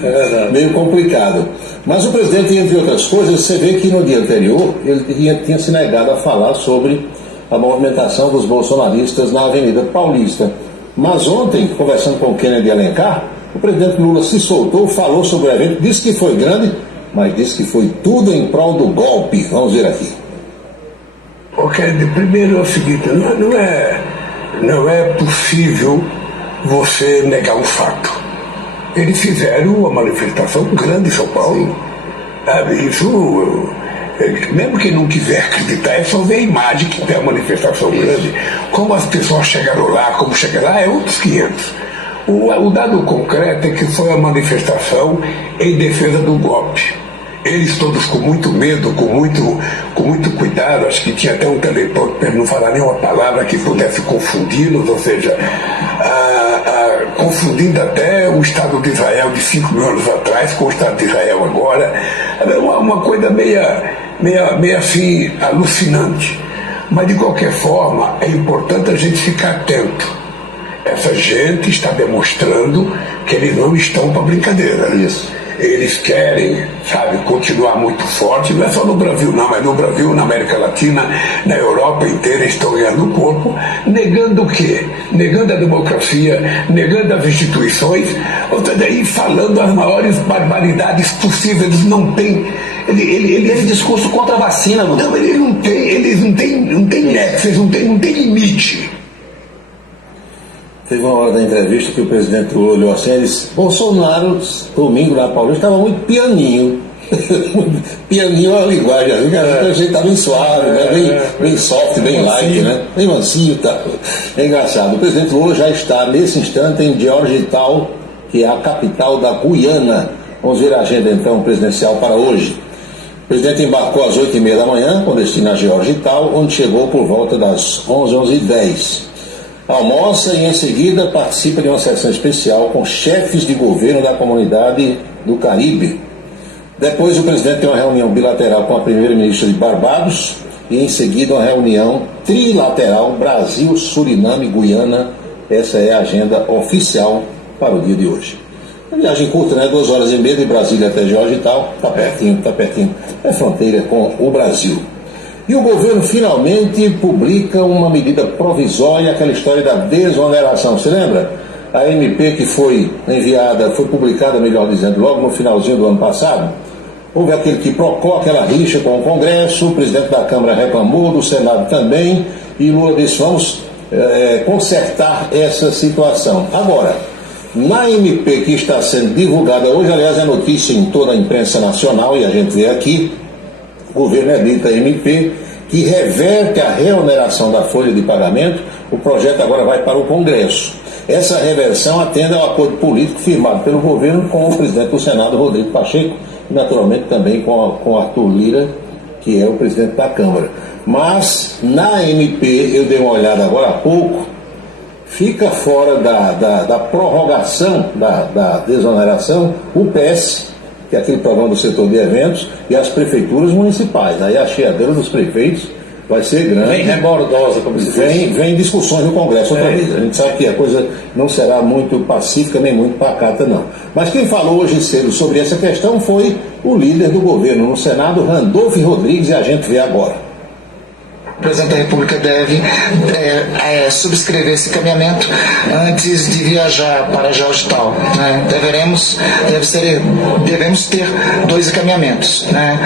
complicado. Mas o presidente, entre outras coisas, você vê que no dia anterior ele tinha se negado a falar sobre a movimentação dos bolsonaristas na Avenida Paulista. Mas ontem, conversando com o Kennedy Alencar, o presidente Lula se soltou, falou sobre o evento, disse que foi grande, mas disse que foi tudo em prol do golpe. Vamos ver aqui. Ok, primeiro é o seguinte, não é possível você negar um fato. Eles fizeram uma manifestação grande em São Paulo. Isso, mesmo quem não quiser acreditar, é só ver a imagem que tem a manifestação grande. Como as pessoas chegaram lá, como chegaram lá, é outros 500. O dado concreto é que foi a manifestação em defesa do golpe. Eles todos com muito medo, com muito cuidado, acho que tinha até um teleprompter para não falar nenhuma palavra que pudesse confundi-los, ou seja, confundindo até o Estado de Israel de 5 mil anos atrás com o Estado de Israel agora. Uma coisa meio assim alucinante. Mas de qualquer forma, é importante a gente ficar atento. Essa gente está demonstrando que eles não estão para brincadeira. Isso. Eles querem, continuar muito forte, não é só no Brasil não, mas no Brasil, na América Latina, na Europa inteira estão ganhando corpo, negando o quê? Negando a democracia, negando as instituições, ou seja, aí falando as maiores barbaridades possíveis. Eles não têm... Ele é discurso contra a vacina, não? Não, eles não têm nexo, eles não têm limite. Teve uma hora da entrevista que o presidente olhou assim e disse: Bolsonaro, domingo na Paulista, estava muito pianinho. Pianinho é uma linguagem, assim, que a gente está bem suave, né? bem soft, bem light, né? Bem mansinho e tal. É engraçado. O presidente Lula já está, nesse instante, em Georgetown, que é a capital da Guiana. Vamos ver a agenda, então, presidencial para hoje. O presidente embarcou às 8h30 da manhã, com destino a Georgetown, onde chegou por volta das 11h10. Almoça e em seguida participa de uma sessão especial com chefes de governo da comunidade do Caribe. Depois o presidente tem uma reunião bilateral com a primeira-ministra de Barbados e em seguida uma reunião trilateral Brasil, Suriname e Guiana. Essa é a agenda oficial para o dia de hoje. Uma viagem curta, né? 2h30 de Brasília até Georgetown, está pertinho. É fronteira com o Brasil. E o governo finalmente publica uma medida provisória, aquela história da desoneração. Você lembra? A MP que foi enviada, foi publicada, melhor dizendo, logo no finalzinho do ano passado. Houve aquele que procurou aquela rixa com o Congresso, o presidente da Câmara reclamou, do Senado também, e Lula disse, vamos consertar essa situação. Agora, na MP que está sendo divulgada hoje, aliás, é notícia em toda a imprensa nacional, e a gente vê aqui, o governo edita a MP que reverte a reoneração da folha de pagamento. O projeto agora vai para o Congresso. Essa reversão atende ao acordo político firmado pelo governo com o presidente do Senado, Rodrigo Pacheco, e naturalmente também com Arthur Lira, que é o presidente da Câmara. Mas na MP, eu dei uma olhada agora há pouco, fica fora da prorrogação da desoneração o PES, que é aquele programa do setor de eventos, e as prefeituras municipais. Aí a cheadeira dos prefeitos vai ser grande. Vem rebordosa, como se diz. Vem discussões no Congresso outra vez. A gente sabe que a coisa não será muito pacífica nem muito pacata, não. Mas quem falou hoje cedo sobre essa questão foi o líder do governo no Senado, Randolfo Rodrigues, e a gente vê agora. O presidente da República deve subscrever esse caminhamento antes de viajar para Georgetown. Né? Devemos ter 2 encaminhamentos. Né?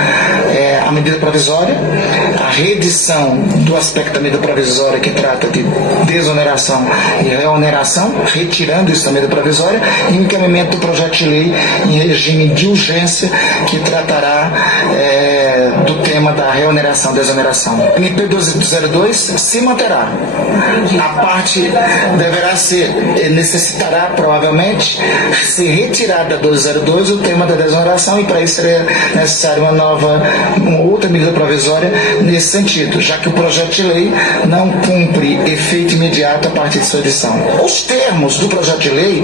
A medida provisória, a reedição do aspecto da medida provisória que trata de desoneração e reoneração, retirando isso da medida provisória, e o encaminhamento do projeto de lei em regime de urgência que tratará do tema da reoneração e desoneração. MP 202 se manterá. A parte necessitará provavelmente ser retirada da 202 o tema da desoneração, e para isso seria necessário uma outra medida provisória nesse sentido, já que o projeto de lei não cumpre efeito imediato a partir de sua edição. Os termos do projeto de lei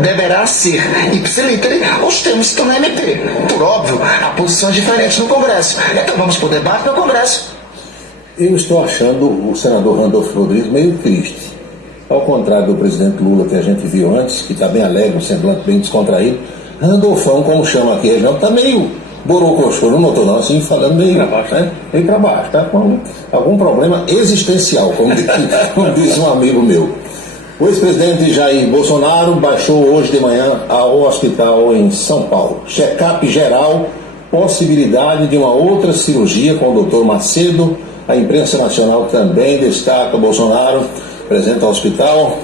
deverá ser ipsiliteri os termos que estão na MP. Por óbvio, há posições diferentes no Congresso. Então vamos para o debate no Congresso. Eu estou achando o senador Randolfo Rodrigues meio triste. Ao contrário do presidente Lula, que a gente viu antes, que está bem alegre, um semblante bem descontraído, Randolfão, como chama aqui a região, está meio borocochô, não notou não, assim, falando meio para baixo, né? Meio para baixo, está com algum problema existencial, como diz um amigo meu. O ex-presidente Jair Bolsonaro baixou hoje de manhã ao hospital em São Paulo. Check-up geral, possibilidade de uma outra cirurgia com o doutor Macedo. A imprensa nacional também destaca Bolsonaro, presente ao hospital.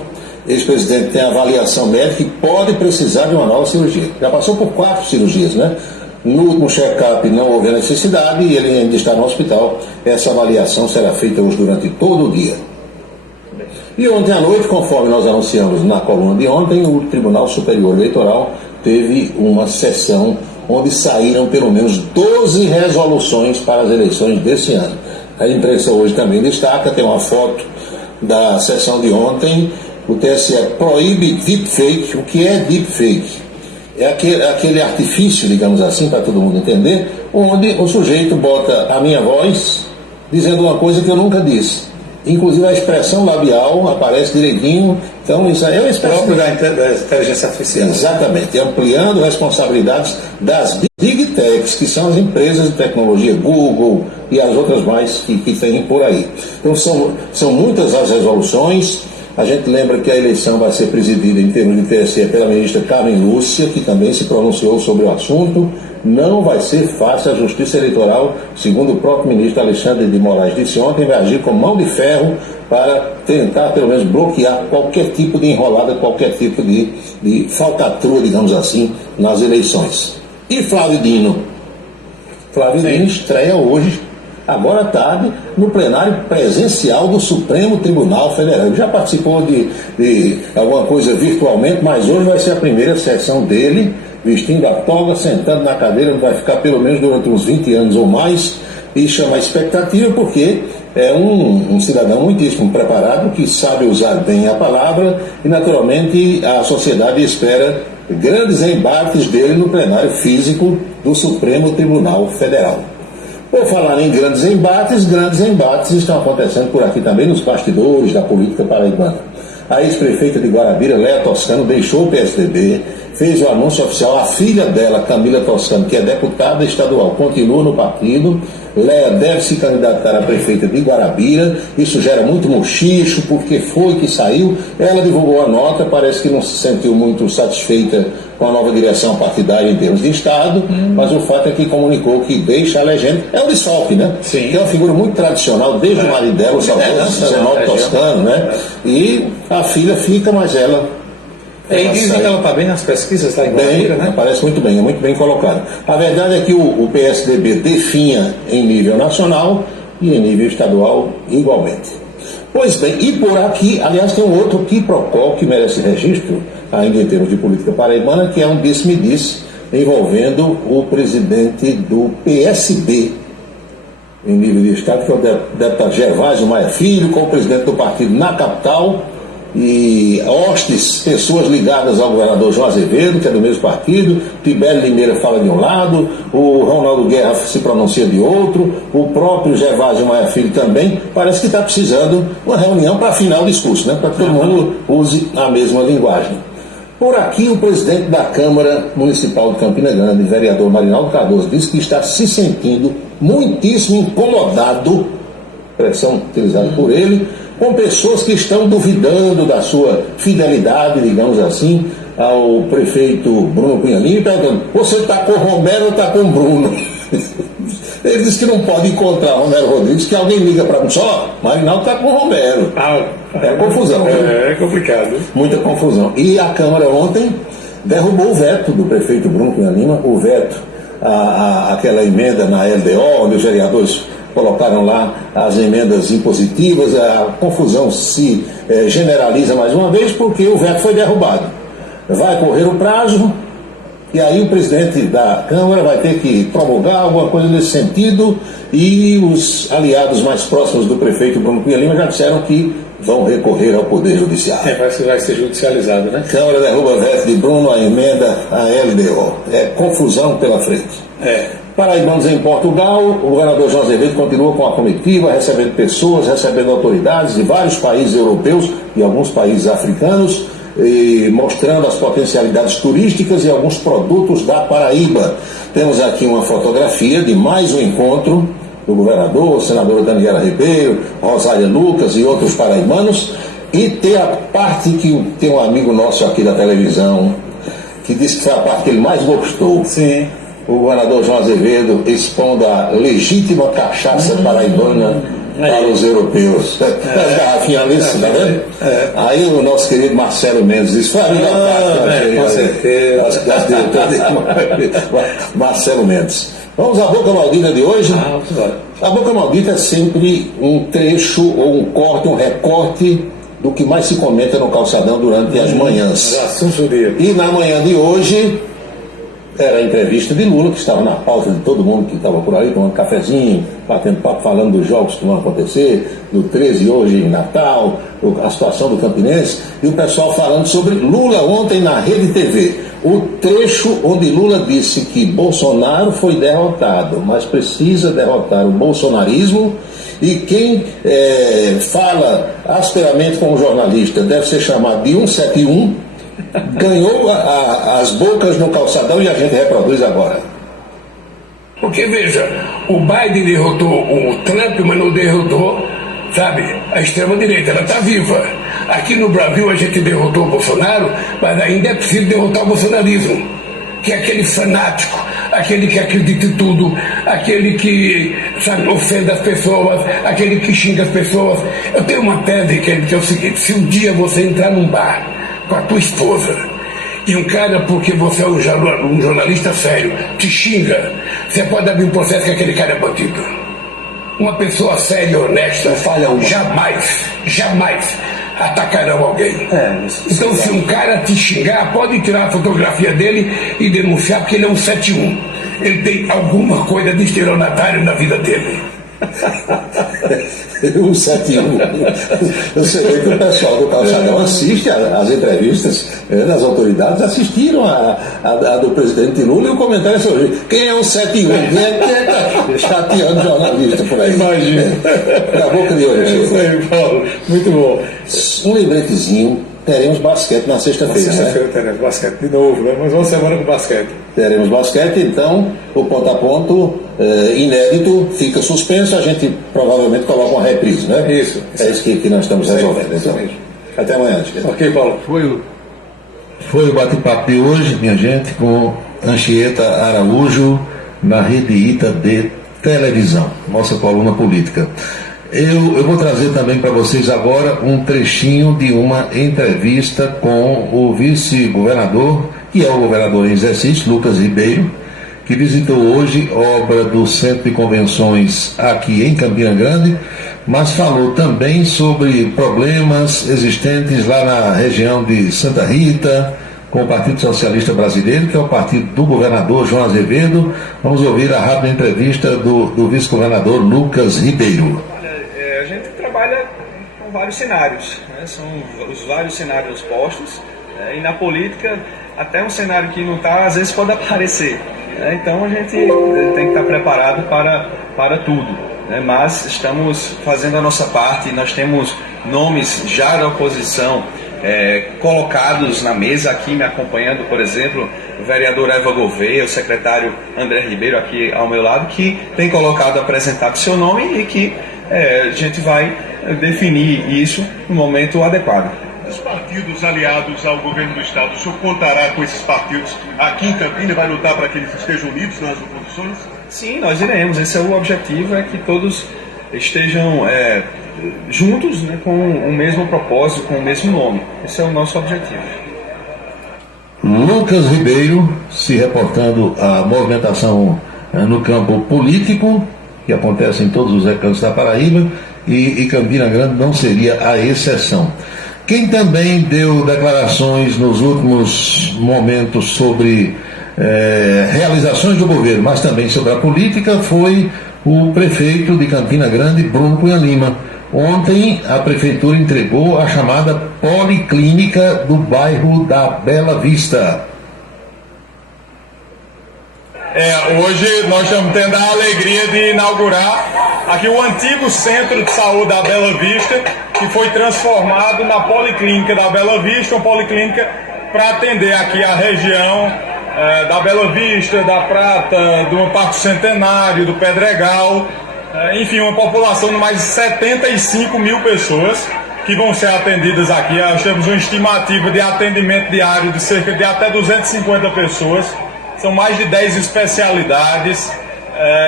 Ex-presidente tem avaliação médica e pode precisar de uma nova cirurgia. Já passou por 4 cirurgias, né? No último check-up não houve a necessidade e ele ainda está no hospital. Essa avaliação será feita hoje durante todo o dia. E ontem à noite, conforme nós anunciamos na coluna de ontem, o Tribunal Superior Eleitoral teve uma sessão onde saíram pelo menos 12 resoluções para as eleições desse ano. A imprensa hoje também destaca, tem uma foto da sessão de ontem. O TSE proíbe deepfake. O que é deepfake? É aquele artifício, digamos assim, para todo mundo entender, onde o sujeito bota a minha voz dizendo uma coisa que eu nunca disse. Inclusive a expressão labial aparece direitinho. Então isso aí é uma expressão da inteligência artificial. Exatamente, ampliando responsabilidades das Big Techs, que são as empresas de tecnologia, Google e as outras mais que tem por aí. Então são muitas as resoluções. A gente lembra que a eleição vai ser presidida em termos de TSE pela ministra Carmen Lúcia, que também se pronunciou sobre o assunto. Não vai ser fácil. A Justiça Eleitoral, segundo o próprio ministro Alexandre de Moraes disse ontem, vai agir com mão de ferro para tentar, pelo menos, bloquear qualquer tipo de enrolada, qualquer tipo de falcatrua, digamos assim, nas eleições. E Flávio Dino? Flávio Dino estreia hoje, agora à tarde, no plenário presencial do Supremo Tribunal Federal. Ele já participou de alguma coisa virtualmente, mas hoje vai ser a primeira sessão dele, vestindo a toga, sentando na cadeira, vai ficar pelo menos durante uns 20 anos ou mais, e chama a expectativa porque é um cidadão muitíssimo preparado, que sabe usar bem a palavra, e naturalmente a sociedade espera grandes embates dele no plenário físico do Supremo Tribunal Federal. Por falar em grandes embates estão acontecendo por aqui também nos bastidores da política paraibana. A ex-prefeita de Guarabira, Léa Toscano, deixou o PSDB, fez o anúncio oficial. A filha dela, Camila Toscano, que é deputada estadual, continua no partido. Léa deve se candidatar a prefeita de Guarabira. Isso gera muito mochicho, porque foi que saiu. Ela divulgou a nota, parece que não se sentiu muito satisfeita com a nova direção partidária em termos de Estado, mas o fato é que comunicou que deixa a legenda. É o Lissalque, né? Sim. Que é uma figura muito tradicional, desde o marido dela, o saudoso Zenaldo Toscano, né? E a filha fica, mas ela... E dizem que ela está bem nas pesquisas, está em Guarabira, né? Parece muito bem, é muito bem colocado. A verdade é que o PSDB definha em nível nacional e em nível estadual igualmente. Pois bem, e por aqui, aliás, tem um outro quiprocó que merece registro, ainda em termos de política paraibana, que é um disse-me-disse envolvendo o presidente do PSB em nível de estado, que é o deputado Gervásio Maia Filho, com o presidente do partido na capital, e hostes, pessoas ligadas ao governador João Azevedo, que é do mesmo partido. Tibério Limeira fala de um lado, o Ronaldo Guerra se pronuncia de outro, o próprio Gervásio Maia Filho também. Parece que está precisando uma reunião para afinar o discurso, né? Para que todo mundo use a mesma linguagem. Por aqui, o presidente da Câmara Municipal de Campina Grande, vereador Marinaldo Cardoso, disse que está se sentindo muitíssimo incomodado, expressão utilizada por ele, com pessoas que estão duvidando da sua fidelidade, digamos assim, ao prefeito Bruno Cunha Lima, perguntando: você está com o Romero ou está com o Bruno? Ele disse que não pode encontrar Romero Rodrigues, que alguém liga para mim só, Marinaldo está com o Romero. É confusão. É complicado. Muita confusão. E a Câmara ontem derrubou o veto do prefeito Bruno Cunha Lima, o veto aquela emenda na LDO, onde os vereadores colocaram lá as emendas impositivas. A confusão se generaliza mais uma vez porque o veto foi derrubado. Vai correr o prazo e aí o presidente da Câmara vai ter que promulgar alguma coisa nesse sentido, e os aliados mais próximos do prefeito Bruno Cunha Lima já disseram que vão recorrer ao Poder Judiciário. Parece que vai ser judicializado, né? Câmara derruba o veto de Bruno, a emenda à LDO. É confusão pela frente. Paraibanos em Portugal, o governador João Azevedo continua com a comitiva, recebendo pessoas, recebendo autoridades de vários países europeus e alguns países africanos, e mostrando as potencialidades turísticas e alguns produtos da Paraíba. Temos aqui uma fotografia de mais um encontro do governador, senadora Daniela Ribeiro, Rosália Lucas e outros paraibanos. E tem a parte que tem um amigo nosso aqui da televisão que disse que foi a parte que ele mais gostou. Sim. O governador João Azevedo expondo a legítima cachaça paraibana para os europeus. As garrafinhas ali, tá vendo? Aí o nosso querido Marcelo Mendes disse: foi a minha parte. Com certeza. Marcelo Mendes. Vamos à Boca Maldita de hoje. A Boca Maldita é sempre um trecho ou um corte, um recorte do que mais se comenta no calçadão durante as manhãs. E na manhã de hoje era a entrevista de Lula, que estava na pauta de todo mundo que estava por aí, tomando cafezinho, batendo papo, falando dos jogos que vão acontecer, do 13 hoje em Natal, a situação do Campinense, e o pessoal falando sobre Lula ontem na Rede TV. O trecho onde Lula disse que Bolsonaro foi derrotado, mas precisa derrotar o bolsonarismo, e quem fala asperamente com o jornalista deve ser chamado de 171, ganhou as bocas no calçadão, e a gente reproduz agora. Porque, veja, o Biden derrotou o Trump, mas não derrotou, sabe, a extrema-direita. Ela está viva. Aqui no Brasil a gente derrotou o Bolsonaro, mas ainda é preciso derrotar o bolsonarismo, que é aquele fanático, aquele que acredita em tudo, aquele que, sabe, ofende as pessoas, aquele que xinga as pessoas. Eu tenho uma tese que é o seguinte: se um dia você entrar num bar com a tua esposa e um cara, porque você é um jornalista sério, te xinga, você pode abrir um processo que aquele cara é bandido. Uma pessoa séria e honesta jamais atacarão alguém. Então, se um cara te xingar, pode tirar a fotografia dele e denunciar, porque ele é um 71. Ele tem alguma coisa de estelionatário na vida dele. 171. Eu sei que o pessoal do calçadão assiste às entrevistas das autoridades, assistiram a do presidente Lula, e o comentário é sobre quem é o 71, quem é chateando jornalista por aí. Imagina. Na boca de hoje. Isso aí, Paulo. Muito bom. Um lembretezinho: teremos basquete na sexta-feira. Na sexta-feira teremos basquete de novo, né? Mas uma semana com basquete. Teremos basquete, então o ponto a ponto inédito, fica suspenso, a gente provavelmente coloca uma reprise, né? Isso. É isso que nós estamos resolvendo. Então, até amanhã. Ok, Paulo. Foi o bate-papo de hoje, minha gente, com Anchieta Araújo, na Rede ITA de televisão, nossa coluna política. Eu vou trazer também para vocês agora um trechinho de uma entrevista com o vice-governador, que é o governador em exercício, Lucas Ribeiro, que visitou hoje obra do Centro de Convenções aqui em Campina Grande, mas falou também sobre problemas existentes lá na região de Santa Rita, com o Partido Socialista Brasileiro, que é o partido do governador João Azevedo. Vamos ouvir a rápida entrevista do vice-governador Lucas Ribeiro. A gente trabalha com vários cenários, né? São os vários cenários postos, e na política até um cenário que não está, às vezes pode aparecer, né? Então a gente tem que estar preparado para tudo, né? Mas estamos fazendo a nossa parte, nós temos nomes já da oposição colocados na mesa aqui, me acompanhando, por exemplo, o vereador Eva Gouveia, o secretário André Ribeiro aqui ao meu lado, que tem colocado, apresentado seu nome e que a gente vai definir isso no momento adequado. Os partidos aliados ao governo do Estado, o senhor contará com esses partidos aqui em Campina e vai lutar para que eles estejam unidos nas oposições? Sim, nós iremos. Esse é o objetivo, é que todos estejam juntos, né, com o mesmo propósito, com o mesmo nome. Esse é o nosso objetivo. Lucas Ribeiro se reportando à movimentação no campo político, que acontece em todos os recantos da Paraíba, e Campina Grande não seria a exceção. Quem também deu declarações nos últimos momentos sobre realizações do governo, mas também sobre a política, foi o prefeito de Campina Grande, Bruno Cunha Lima. Ontem a prefeitura entregou a chamada Policlínica do bairro da Bela Vista. Hoje nós estamos tendo a alegria de inaugurar aqui o antigo Centro de Saúde da Bela Vista, que foi transformado na Policlínica da Bela Vista, uma policlínica para atender aqui a região da Bela Vista, da Prata, do Parque Centenário, do Pedregal, enfim, uma população de mais de 75 mil pessoas que vão ser atendidas aqui. Nós temos uma estimativa de atendimento diário de cerca de até 250 pessoas. São mais de 10 especialidades.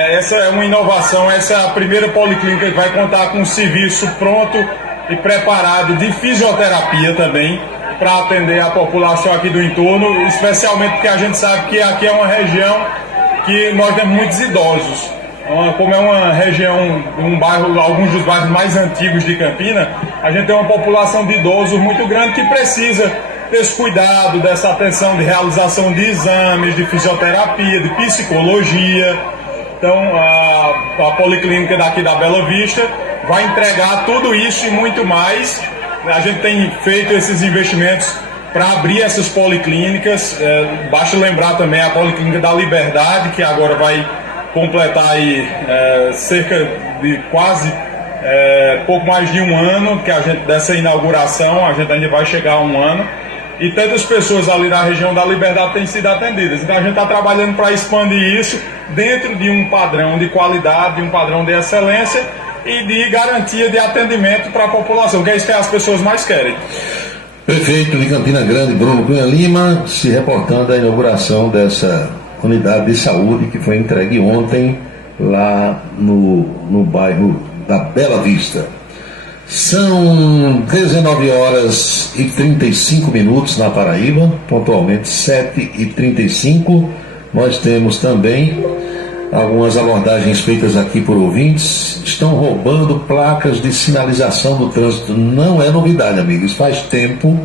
Essa é uma inovação, essa é a primeira policlínica que vai contar com um serviço pronto e preparado de fisioterapia também, para atender a população aqui do entorno, especialmente porque a gente sabe que aqui é uma região que nós temos muitos idosos. Como é uma região, um bairro, alguns dos bairros mais antigos de Campina, a gente tem uma população de idosos muito grande que precisa desse cuidado, dessa atenção de realização de exames, de fisioterapia, de psicologia. Então a Policlínica daqui da Bela Vista vai entregar tudo isso e muito mais. A gente tem feito esses investimentos para abrir essas policlínicas. Basta lembrar também a Policlínica da Liberdade, que agora vai completar aí cerca de quase pouco mais de um ano que a gente, dessa inauguração, a gente ainda vai chegar a um ano. E tantas pessoas ali na região da Liberdade têm sido atendidas. Então a gente está trabalhando para expandir isso dentro de um padrão de qualidade, de um padrão de excelência e de garantia de atendimento para a população, que é isso que as pessoas mais querem. Prefeito de Campina Grande, Bruno Cunha Lima, se reportando à inauguração dessa unidade de saúde que foi entregue ontem lá no bairro da Bela Vista. São 19 horas e 35 minutos na Paraíba, pontualmente 7h35. Nós temos também algumas abordagens feitas aqui por ouvintes. Estão roubando placas de sinalização do trânsito. Não é novidade, amigos. Faz tempo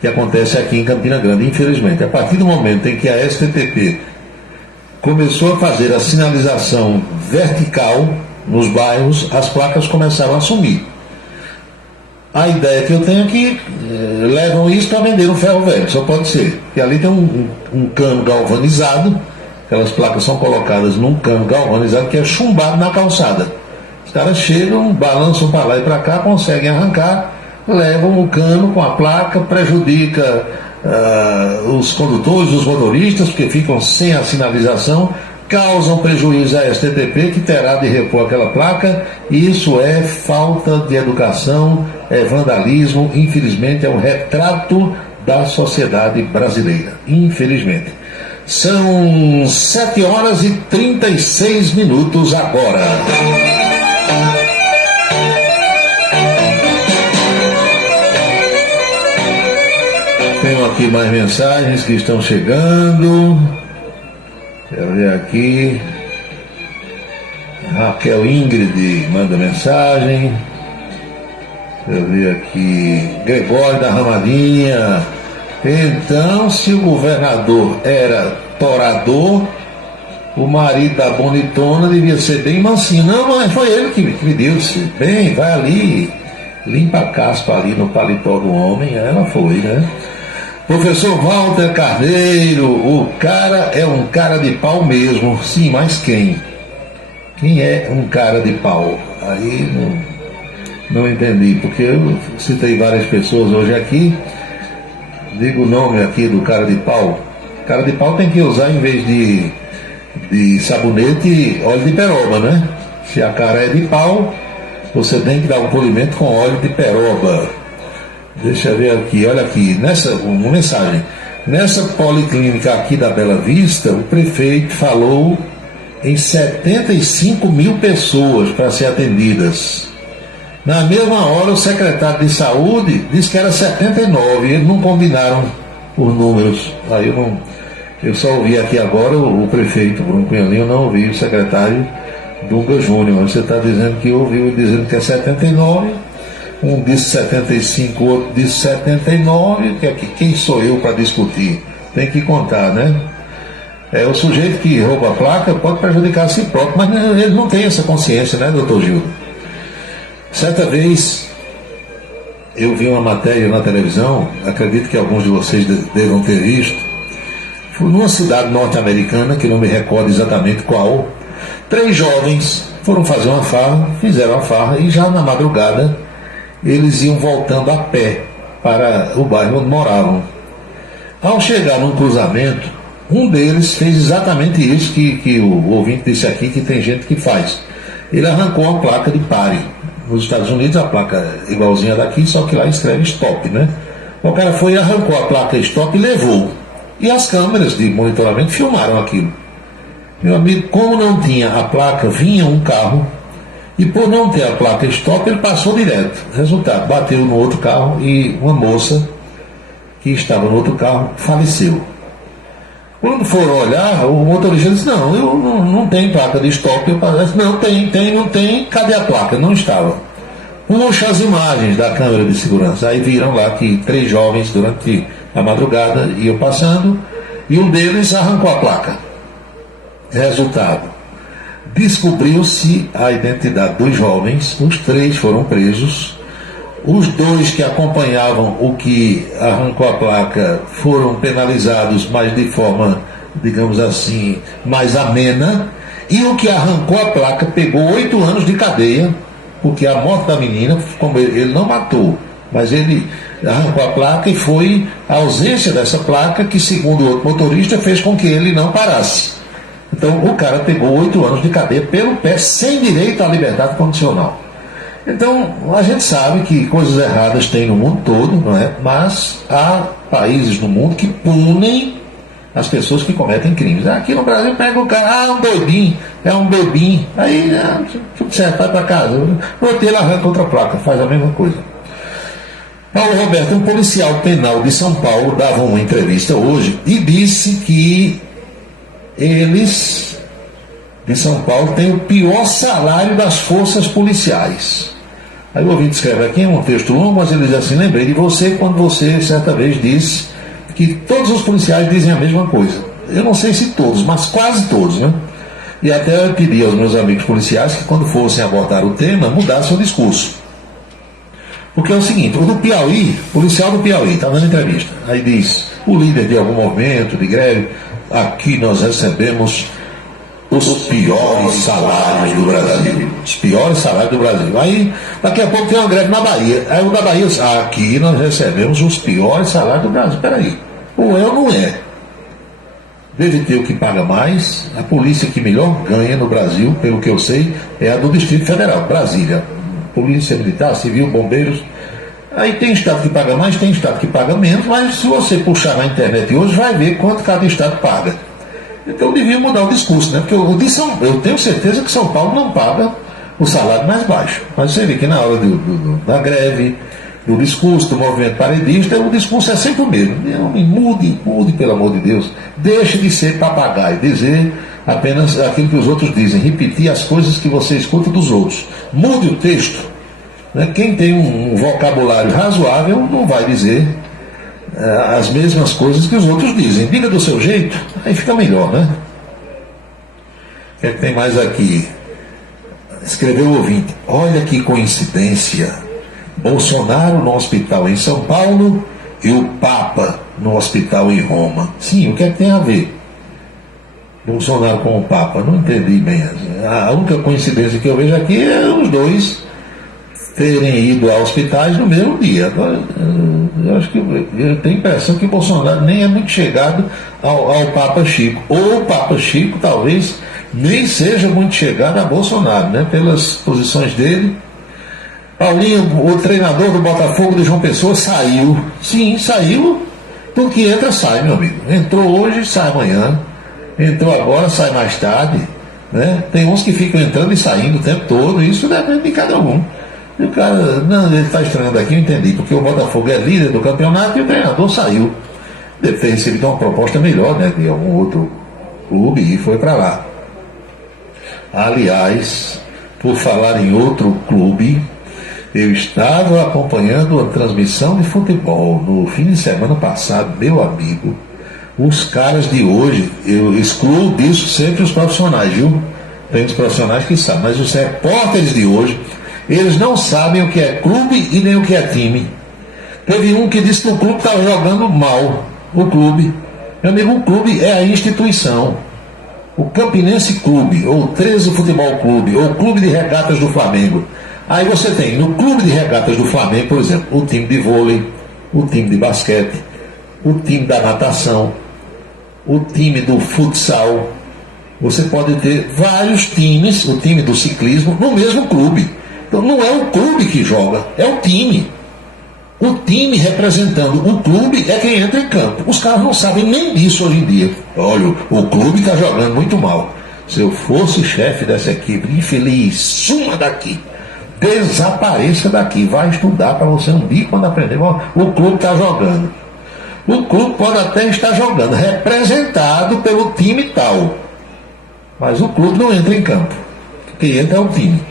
que acontece aqui em Campina Grande, infelizmente. A partir do momento em que a STTP começou a fazer a sinalização vertical nos bairros, as placas começaram a sumir. A ideia que eu tenho é que levam isso para vender no ferro velho, só pode ser. Porque ali tem um cano galvanizado, aquelas placas são colocadas num cano galvanizado que é chumbado na calçada. Os caras chegam, balançam para lá e para cá, conseguem arrancar, levam o cano com a placa, prejudica os condutores, os motoristas, porque ficam sem a sinalização. causam prejuízo à STTP, que terá de repor aquela placa. Isso é falta de educação, é vandalismo, infelizmente é um retrato da sociedade brasileira, infelizmente. São 7h36 agora. Tenho aqui mais mensagens que estão chegando. Quero ver aqui. Raquel Ingrid manda mensagem. Quero ver aqui. Gregório da Ramadinha. Então, se o governador era torador, o marido da bonitona devia ser bem mansinho. Não, mas foi ele que me disse. Bem, vai ali, limpa a caspa ali no paletó do homem. Ela foi, né? Professor Walter Carneiro, o cara é um cara de pau mesmo. Sim, mas quem? Quem é um cara de pau? Aí não entendi, porque eu citei várias pessoas hoje aqui. Digo o nome aqui do cara de pau. Cara de pau tem que usar, em vez de sabonete, óleo de peroba, né? Se a cara é de pau, você tem que dar um polimento com óleo de peroba. Deixa eu ver aqui, olha aqui, uma mensagem. Nessa policlínica aqui da Bela Vista, o prefeito falou em 75 mil pessoas para ser atendidas. Na mesma hora, o secretário de saúde disse que era 79, e eles não combinaram os números. Aí eu só ouvi aqui agora o prefeito Bruno Cunhalinho, eu não ouvi o secretário Dunga Júnior. Você está dizendo que ouviu dizendo que é 79. Um disse 75, o outro disse 79, que aqui, quem sou eu para discutir? Tem que contar, né? O sujeito que rouba a placa pode prejudicar a si próprio, mas ele não tem essa consciência, né, doutor Gildo? Certa vez, eu vi uma matéria na televisão, acredito que alguns de vocês devam ter visto, foi numa cidade norte-americana, que não me recordo exatamente qual, 3 jovens foram fazer uma farra, fizeram a farra, e já na madrugada, eles iam voltando a pé para o bairro onde moravam. Ao chegar num cruzamento, um deles fez exatamente isso que o ouvinte disse aqui, que tem gente que faz. Ele arrancou a placa de pare. Nos Estados Unidos a placa é igualzinha daqui, só que lá escreve stop, né? O cara foi e arrancou a placa stop e levou. E as câmeras de monitoramento filmaram aquilo. Meu amigo, como não tinha a placa, vinha um carro, e por não ter a placa stop, ele passou direto. Resultado, bateu no outro carro e uma moça que estava no outro carro faleceu. Quando foram olhar, o motorista disse: não, eu não tenho placa de stop. Eu disse: não tem, cadê a placa? Não estava. Puxa as imagens da câmera de segurança. Aí viram lá que 3 jovens durante a madrugada iam passando e um deles arrancou a placa. Resultado, descobriu-se a identidade dos jovens, os 3 foram presos, os 2 que acompanhavam o que arrancou a placa foram penalizados, mas de forma, digamos assim, mais amena, e o que arrancou a placa pegou 8 anos de cadeia, porque a morte da menina, como ele não matou, mas ele arrancou a placa, e foi a ausência dessa placa que, segundo o outro motorista, fez com que ele não parasse. Então o cara pegou 8 anos de cadeia pelo pé, sem direito à liberdade condicional. Então a gente sabe que coisas erradas tem no mundo todo, não é? Mas há países no mundo que punem as pessoas que cometem crimes. Aqui no Brasil pega o cara, um doidinho, é um bebinho, aí tudo certo, vai para casa. No outro ele arranca outra placa, faz a mesma coisa. Paulo Roberto, um policial penal de São Paulo, dava uma entrevista hoje e disse que eles, de São Paulo, têm o pior salário das forças policiais. Aí o ouvinte escreve aqui, é um texto longo, mas ele diz assim: lembrei de você quando você certa vez disse que todos os policiais dizem a mesma coisa. Eu não sei se todos, mas quase todos, né? E até eu pedi aos meus amigos policiais que, quando fossem abordar o tema, mudassem o discurso. Porque é o seguinte: o do Piauí, policial do Piauí, está dando entrevista, aí diz: o líder de algum movimento de greve, aqui nós recebemos os piores salários do Brasil. Os piores salários do Brasil. Aí, daqui a pouco tem uma greve na Bahia. Aí o da Bahia diz: aqui nós recebemos os piores salários do Brasil. Espera aí. Ou é ou não é? deve ter o que paga mais. A polícia que melhor ganha no Brasil, pelo que eu sei, é a do Distrito Federal, Brasília. Polícia Militar, Civil, Bombeiros. Aí tem estado que paga mais, tem estado que paga menos, mas se você puxar na internet hoje, vai ver quanto cada estado paga. Então devia mudar o discurso, né? Porque eu tenho certeza que São Paulo não paga o salário mais baixo. Mas você vê que na hora da greve, do discurso, do movimento paredista, o discurso é sempre o mesmo. Mude, pelo amor de Deus. Deixe de ser papagaio, dizer apenas aquilo que os outros dizem, repetir as coisas que você escuta dos outros. Mude o texto. Né? Quem tem um vocabulário razoável não vai dizer as mesmas coisas que os outros dizem. Diga do seu jeito, aí fica melhor, né? O que é que tem mais aqui? Escreveu o ouvinte: olha que coincidência, Bolsonaro no hospital em São Paulo e o Papa no hospital em Roma. Sim, o que é que tem a ver Bolsonaro com o Papa? Não entendi bem. A única coincidência que eu vejo aqui é os dois terem ido a hospitais no mesmo dia. Agora, eu tenho a impressão que o Bolsonaro nem é muito chegado ao Papa Chico. Ou o Papa Chico talvez nem seja muito chegado a Bolsonaro, né? Pelas posições dele. Paulinho, o treinador do Botafogo de João Pessoa, saiu. Sim, saiu. Tudo que entra, sai, meu amigo. Entrou hoje, sai amanhã. Entrou agora, sai mais tarde. Né? Tem uns que ficam entrando e saindo o tempo todo. Isso depende de cada um. E o cara, não, ele está estranhando aqui, eu entendi. Porque o Botafogo é líder do campeonato e o treinador saiu. Deve ter recebido uma proposta melhor, né? De algum outro clube e foi para lá. Aliás, por falar em outro clube, eu estava acompanhando a transmissão de futebol no fim de semana passado, meu amigo. Os caras de hoje, eu excluo disso sempre os profissionais, viu? Tem os profissionais que sabem, mas os repórteres de hoje, eles não sabem o que é clube e nem o que é time. Teve um que disse que o clube estava jogando mal. O clube. Meu amigo, o clube é a instituição. O Campinense Clube, ou o 13 Futebol Clube, ou o Clube de Regatas do Flamengo. Aí você tem, no Clube de Regatas do Flamengo, por exemplo, o time de vôlei, o time de basquete, o time da natação, o time do futsal. Você pode ter vários times, o time do ciclismo, no mesmo clube. Então não é o clube que joga, é o time. O time representando o clube é quem entra em campo. Os caras não sabem nem disso hoje em dia. Olha, o clube está jogando muito mal. Se eu fosse chefe dessa equipe, infeliz, suma daqui. Desapareça daqui. Vai estudar para você um dia quando aprender. O clube está jogando. O clube pode até estar jogando, representado pelo time tal. Mas o clube não entra em campo. Quem entra é o time.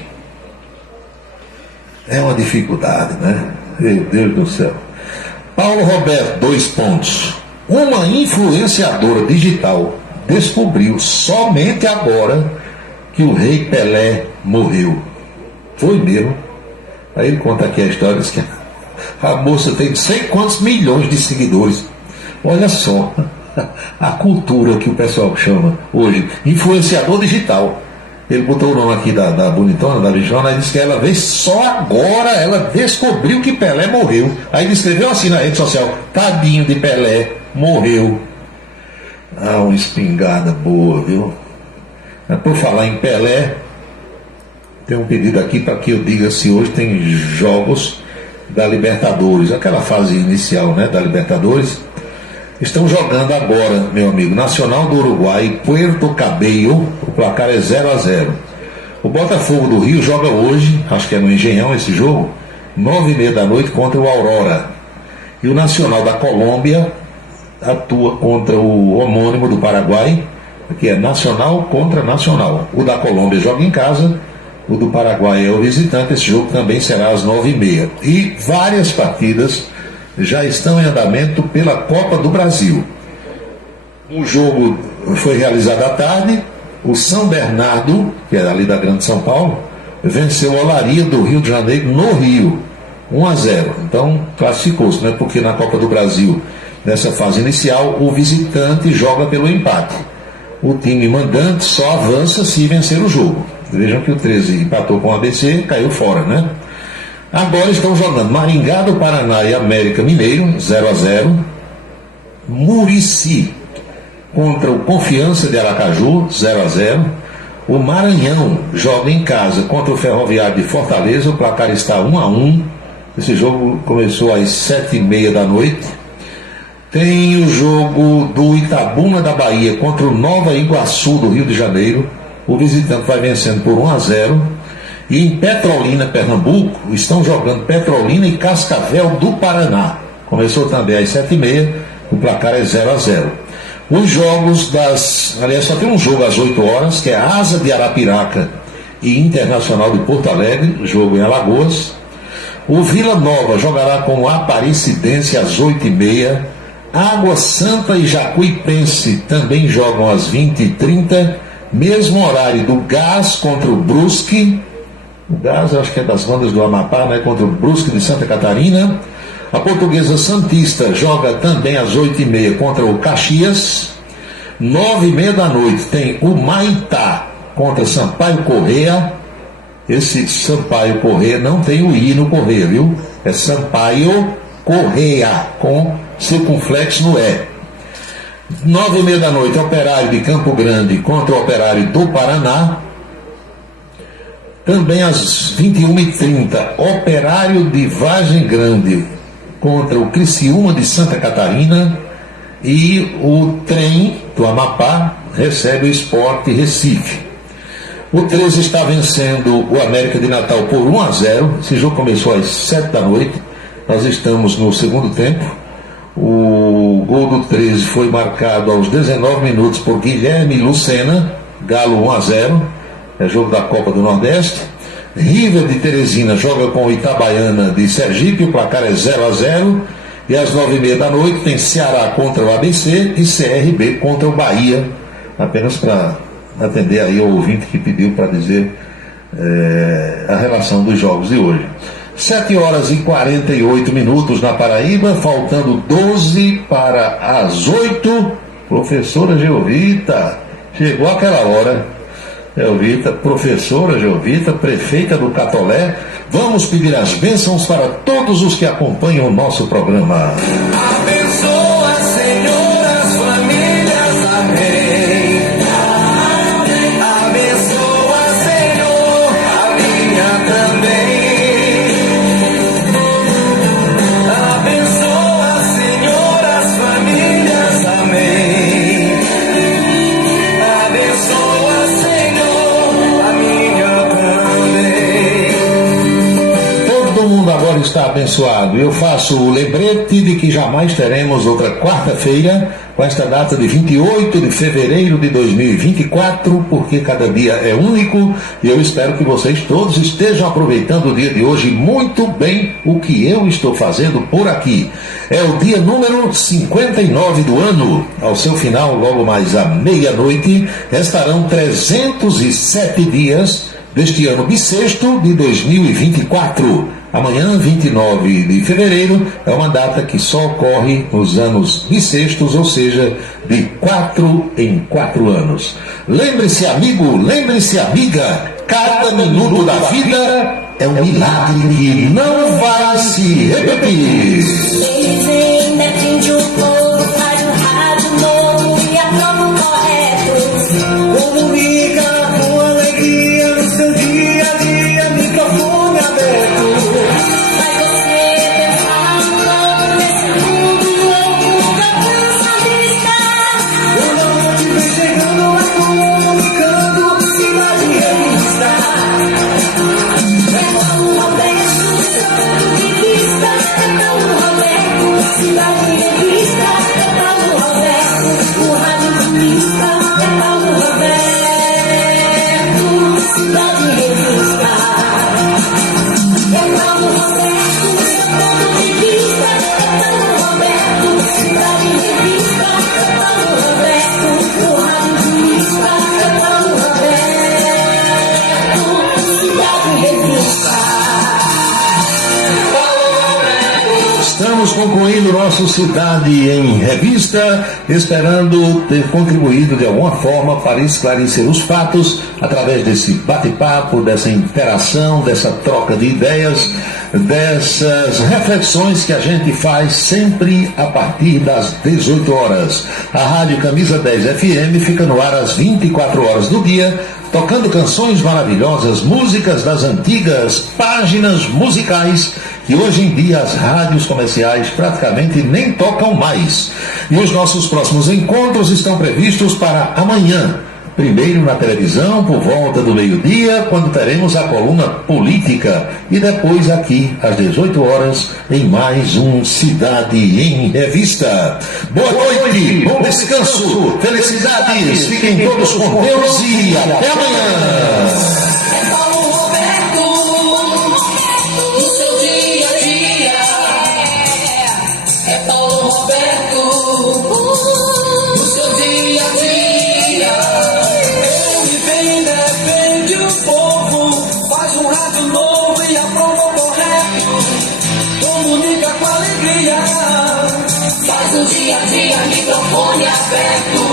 É uma dificuldade, né? Meu Deus do céu. Paulo Roberto, 2 pontos. Uma influenciadora digital descobriu somente agora que o rei Pelé morreu. Foi mesmo. Aí ele conta aqui a história, diz que a moça tem não sei quantos milhões de seguidores. Olha só a cultura que o pessoal chama hoje, influenciador digital. Ele botou o nome aqui da bonitona, da bichona, e disse que ela veio só agora, ela descobriu que Pelé morreu. Aí ele escreveu assim na rede social: tadinho de Pelé, morreu. Ah, uma espingarda boa, viu? Mas por falar em Pelé, tem um pedido aqui para que eu diga se hoje tem jogos da Libertadores, aquela fase inicial, né, da Libertadores. Estão jogando agora, meu amigo, Nacional do Uruguai e Puerto Cabello, o placar é 0-0. O Botafogo do Rio joga hoje, acho que é no Engenhão esse jogo, 9h30 da noite contra o Aurora. E o Nacional da Colômbia atua contra o homônimo do Paraguai, que é Nacional contra Nacional. O da Colômbia joga em casa, o do Paraguai é o visitante, esse jogo também será às 9h30. E várias partidas já estão em andamento pela Copa do Brasil. Um jogo foi realizado à tarde, o São Bernardo, que é ali da Grande São Paulo, venceu o Olaria do Rio de Janeiro no Rio, 1-0. Então classificou-se, né? Porque na Copa do Brasil, nessa fase inicial, o visitante joga pelo empate. O time mandante só avança se vencer o jogo. Vejam que o 13 empatou com o ABC, caiu fora, né? Agora estão jogando Maringá do Paraná e América Mineiro, 0-0. Murici, contra o Confiança de Aracaju, 0-0. O Maranhão joga em casa contra o Ferroviário de Fortaleza, o placar está 1-1. Esse jogo começou às 7h30 da noite. Tem o jogo do Itabuna da Bahia contra o Nova Iguaçu do Rio de Janeiro. O visitante vai vencendo por 1-0. E em Petrolina, Pernambuco, estão jogando Petrolina e Cascavel do Paraná. Começou também às 7h30, o placar é 0-0. Os jogos aliás, só tem um jogo às 8 horas, que é Asa de Arapiraca e Internacional de Porto Alegre, jogo em Alagoas. O Vila Nova jogará com o Aparecidense às 8h30. Água Santa e Jacuipense também jogam às 20h30. Mesmo horário do Gás contra o Brusque. O Gás, acho que é das bandas do Amapá, né? Contra o Brusque de Santa Catarina. A Portuguesa Santista joga também às 8h30 contra o Caxias. 9h30 da noite tem o Maitá contra Sampaio Corrêa. Esse Sampaio Corrêa não tem o I no Corrêa, viu? É Sampaio Corrêa, com circunflexo no E. 9h30 da noite, Operário de Campo Grande contra o Operário do Paraná. Também às 21h30, Operário de Vargem Grande contra o Criciúma de Santa Catarina. E o Trem do Amapá recebe o Sport Recife. O 13 está vencendo o América de Natal por 1-0. Esse jogo começou às 7 da noite. Nós estamos no segundo tempo. O gol do 13 foi marcado aos 19 minutos por Guilherme Lucena. Galo 1-0. É jogo da Copa do Nordeste. River de Teresina joga com o Itabaiana de Sergipe. O placar é 0-0. E às 9h30 da noite tem Ceará contra o ABC e CRB contra o Bahia. Apenas para atender aí ao ouvinte que pediu para dizer a relação dos jogos de hoje. 7h48 na Paraíba, faltando 12 para as 8. Professora Geovita, chegou aquela hora. Geovita, professora Geovita, prefeita do Catolé. Vamos pedir as bênçãos para todos os que acompanham o nosso programa. Abençoa, Senhor, as famílias, amém. Abençoa, Senhor, a minha também. Abençoa, Senhor, as famílias, amém. Abençoa, Senhor, a minha também. Todo mundo agora está abençoado. Eu faço o lembrete de que jamais teremos outra quarta-feira com esta data de 28 de fevereiro de 2024, porque cada dia é único e eu espero que vocês todos estejam aproveitando o dia de hoje muito bem o que eu estou fazendo por aqui. É o dia número 59 do ano. Ao seu final, logo mais à meia-noite, estarão 307 dias deste ano bissexto de 2024. Amanhã, 29 de fevereiro, é uma data que só ocorre nos anos bissextos, ou seja, de 4 em 4 anos. Lembre-se, amigo, lembre-se, amiga, cada minuto da vida é um milagre que não vai se repetir. Eles ainda atinge o povo, faz um rádio novo e aprova o correto. Comunica com alegria no seu dia a dia, microfone aberto. Vai você pensar um pouco nesse mundo louco, da dança de estar. O norte vem chegando, vai comunicando, cidade e revista. É tão Roberto, seu ponto de vista. É tão Roberto, cidade e concluindo nosso Cidade em Revista, esperando ter contribuído de alguma forma para esclarecer os fatos através desse bate-papo, dessa interação, dessa troca de ideias, dessas reflexões que a gente faz sempre a partir das 18 horas. A Rádio Camisa 10 FM fica no ar às 24 horas do dia, tocando canções maravilhosas, músicas das antigas páginas musicais que hoje em dia as rádios comerciais praticamente nem tocam mais. E os nossos próximos encontros estão previstos para amanhã. Primeiro na televisão, por volta do meio-dia, quando teremos a coluna política. E depois aqui, às 18 horas, em mais um Cidade em Revista. Boa noite, bom descanso, felicidades, fiquem todos com Deus e até amanhã. Dia a dia, microfone aberto.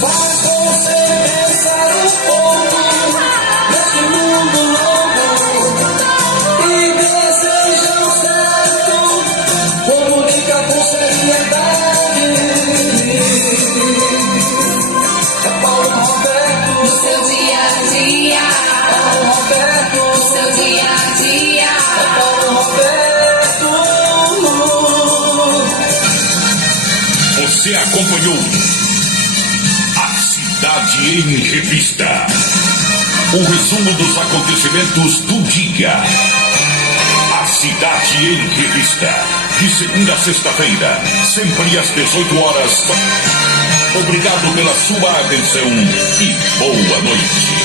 Faz você pensar um pouco nesse mundo louco e deseja o certo. Comunica com seriedade. É Paulo Roberto. No seu dia a dia. Paulo Roberto. No seu dia a dia. É Paulo Roberto. Você acompanhou a Cidade em Revista. O resumo dos acontecimentos do dia. A Cidade em Revista. De segunda a sexta-feira, sempre às 18 horas. Obrigado pela sua atenção e boa noite.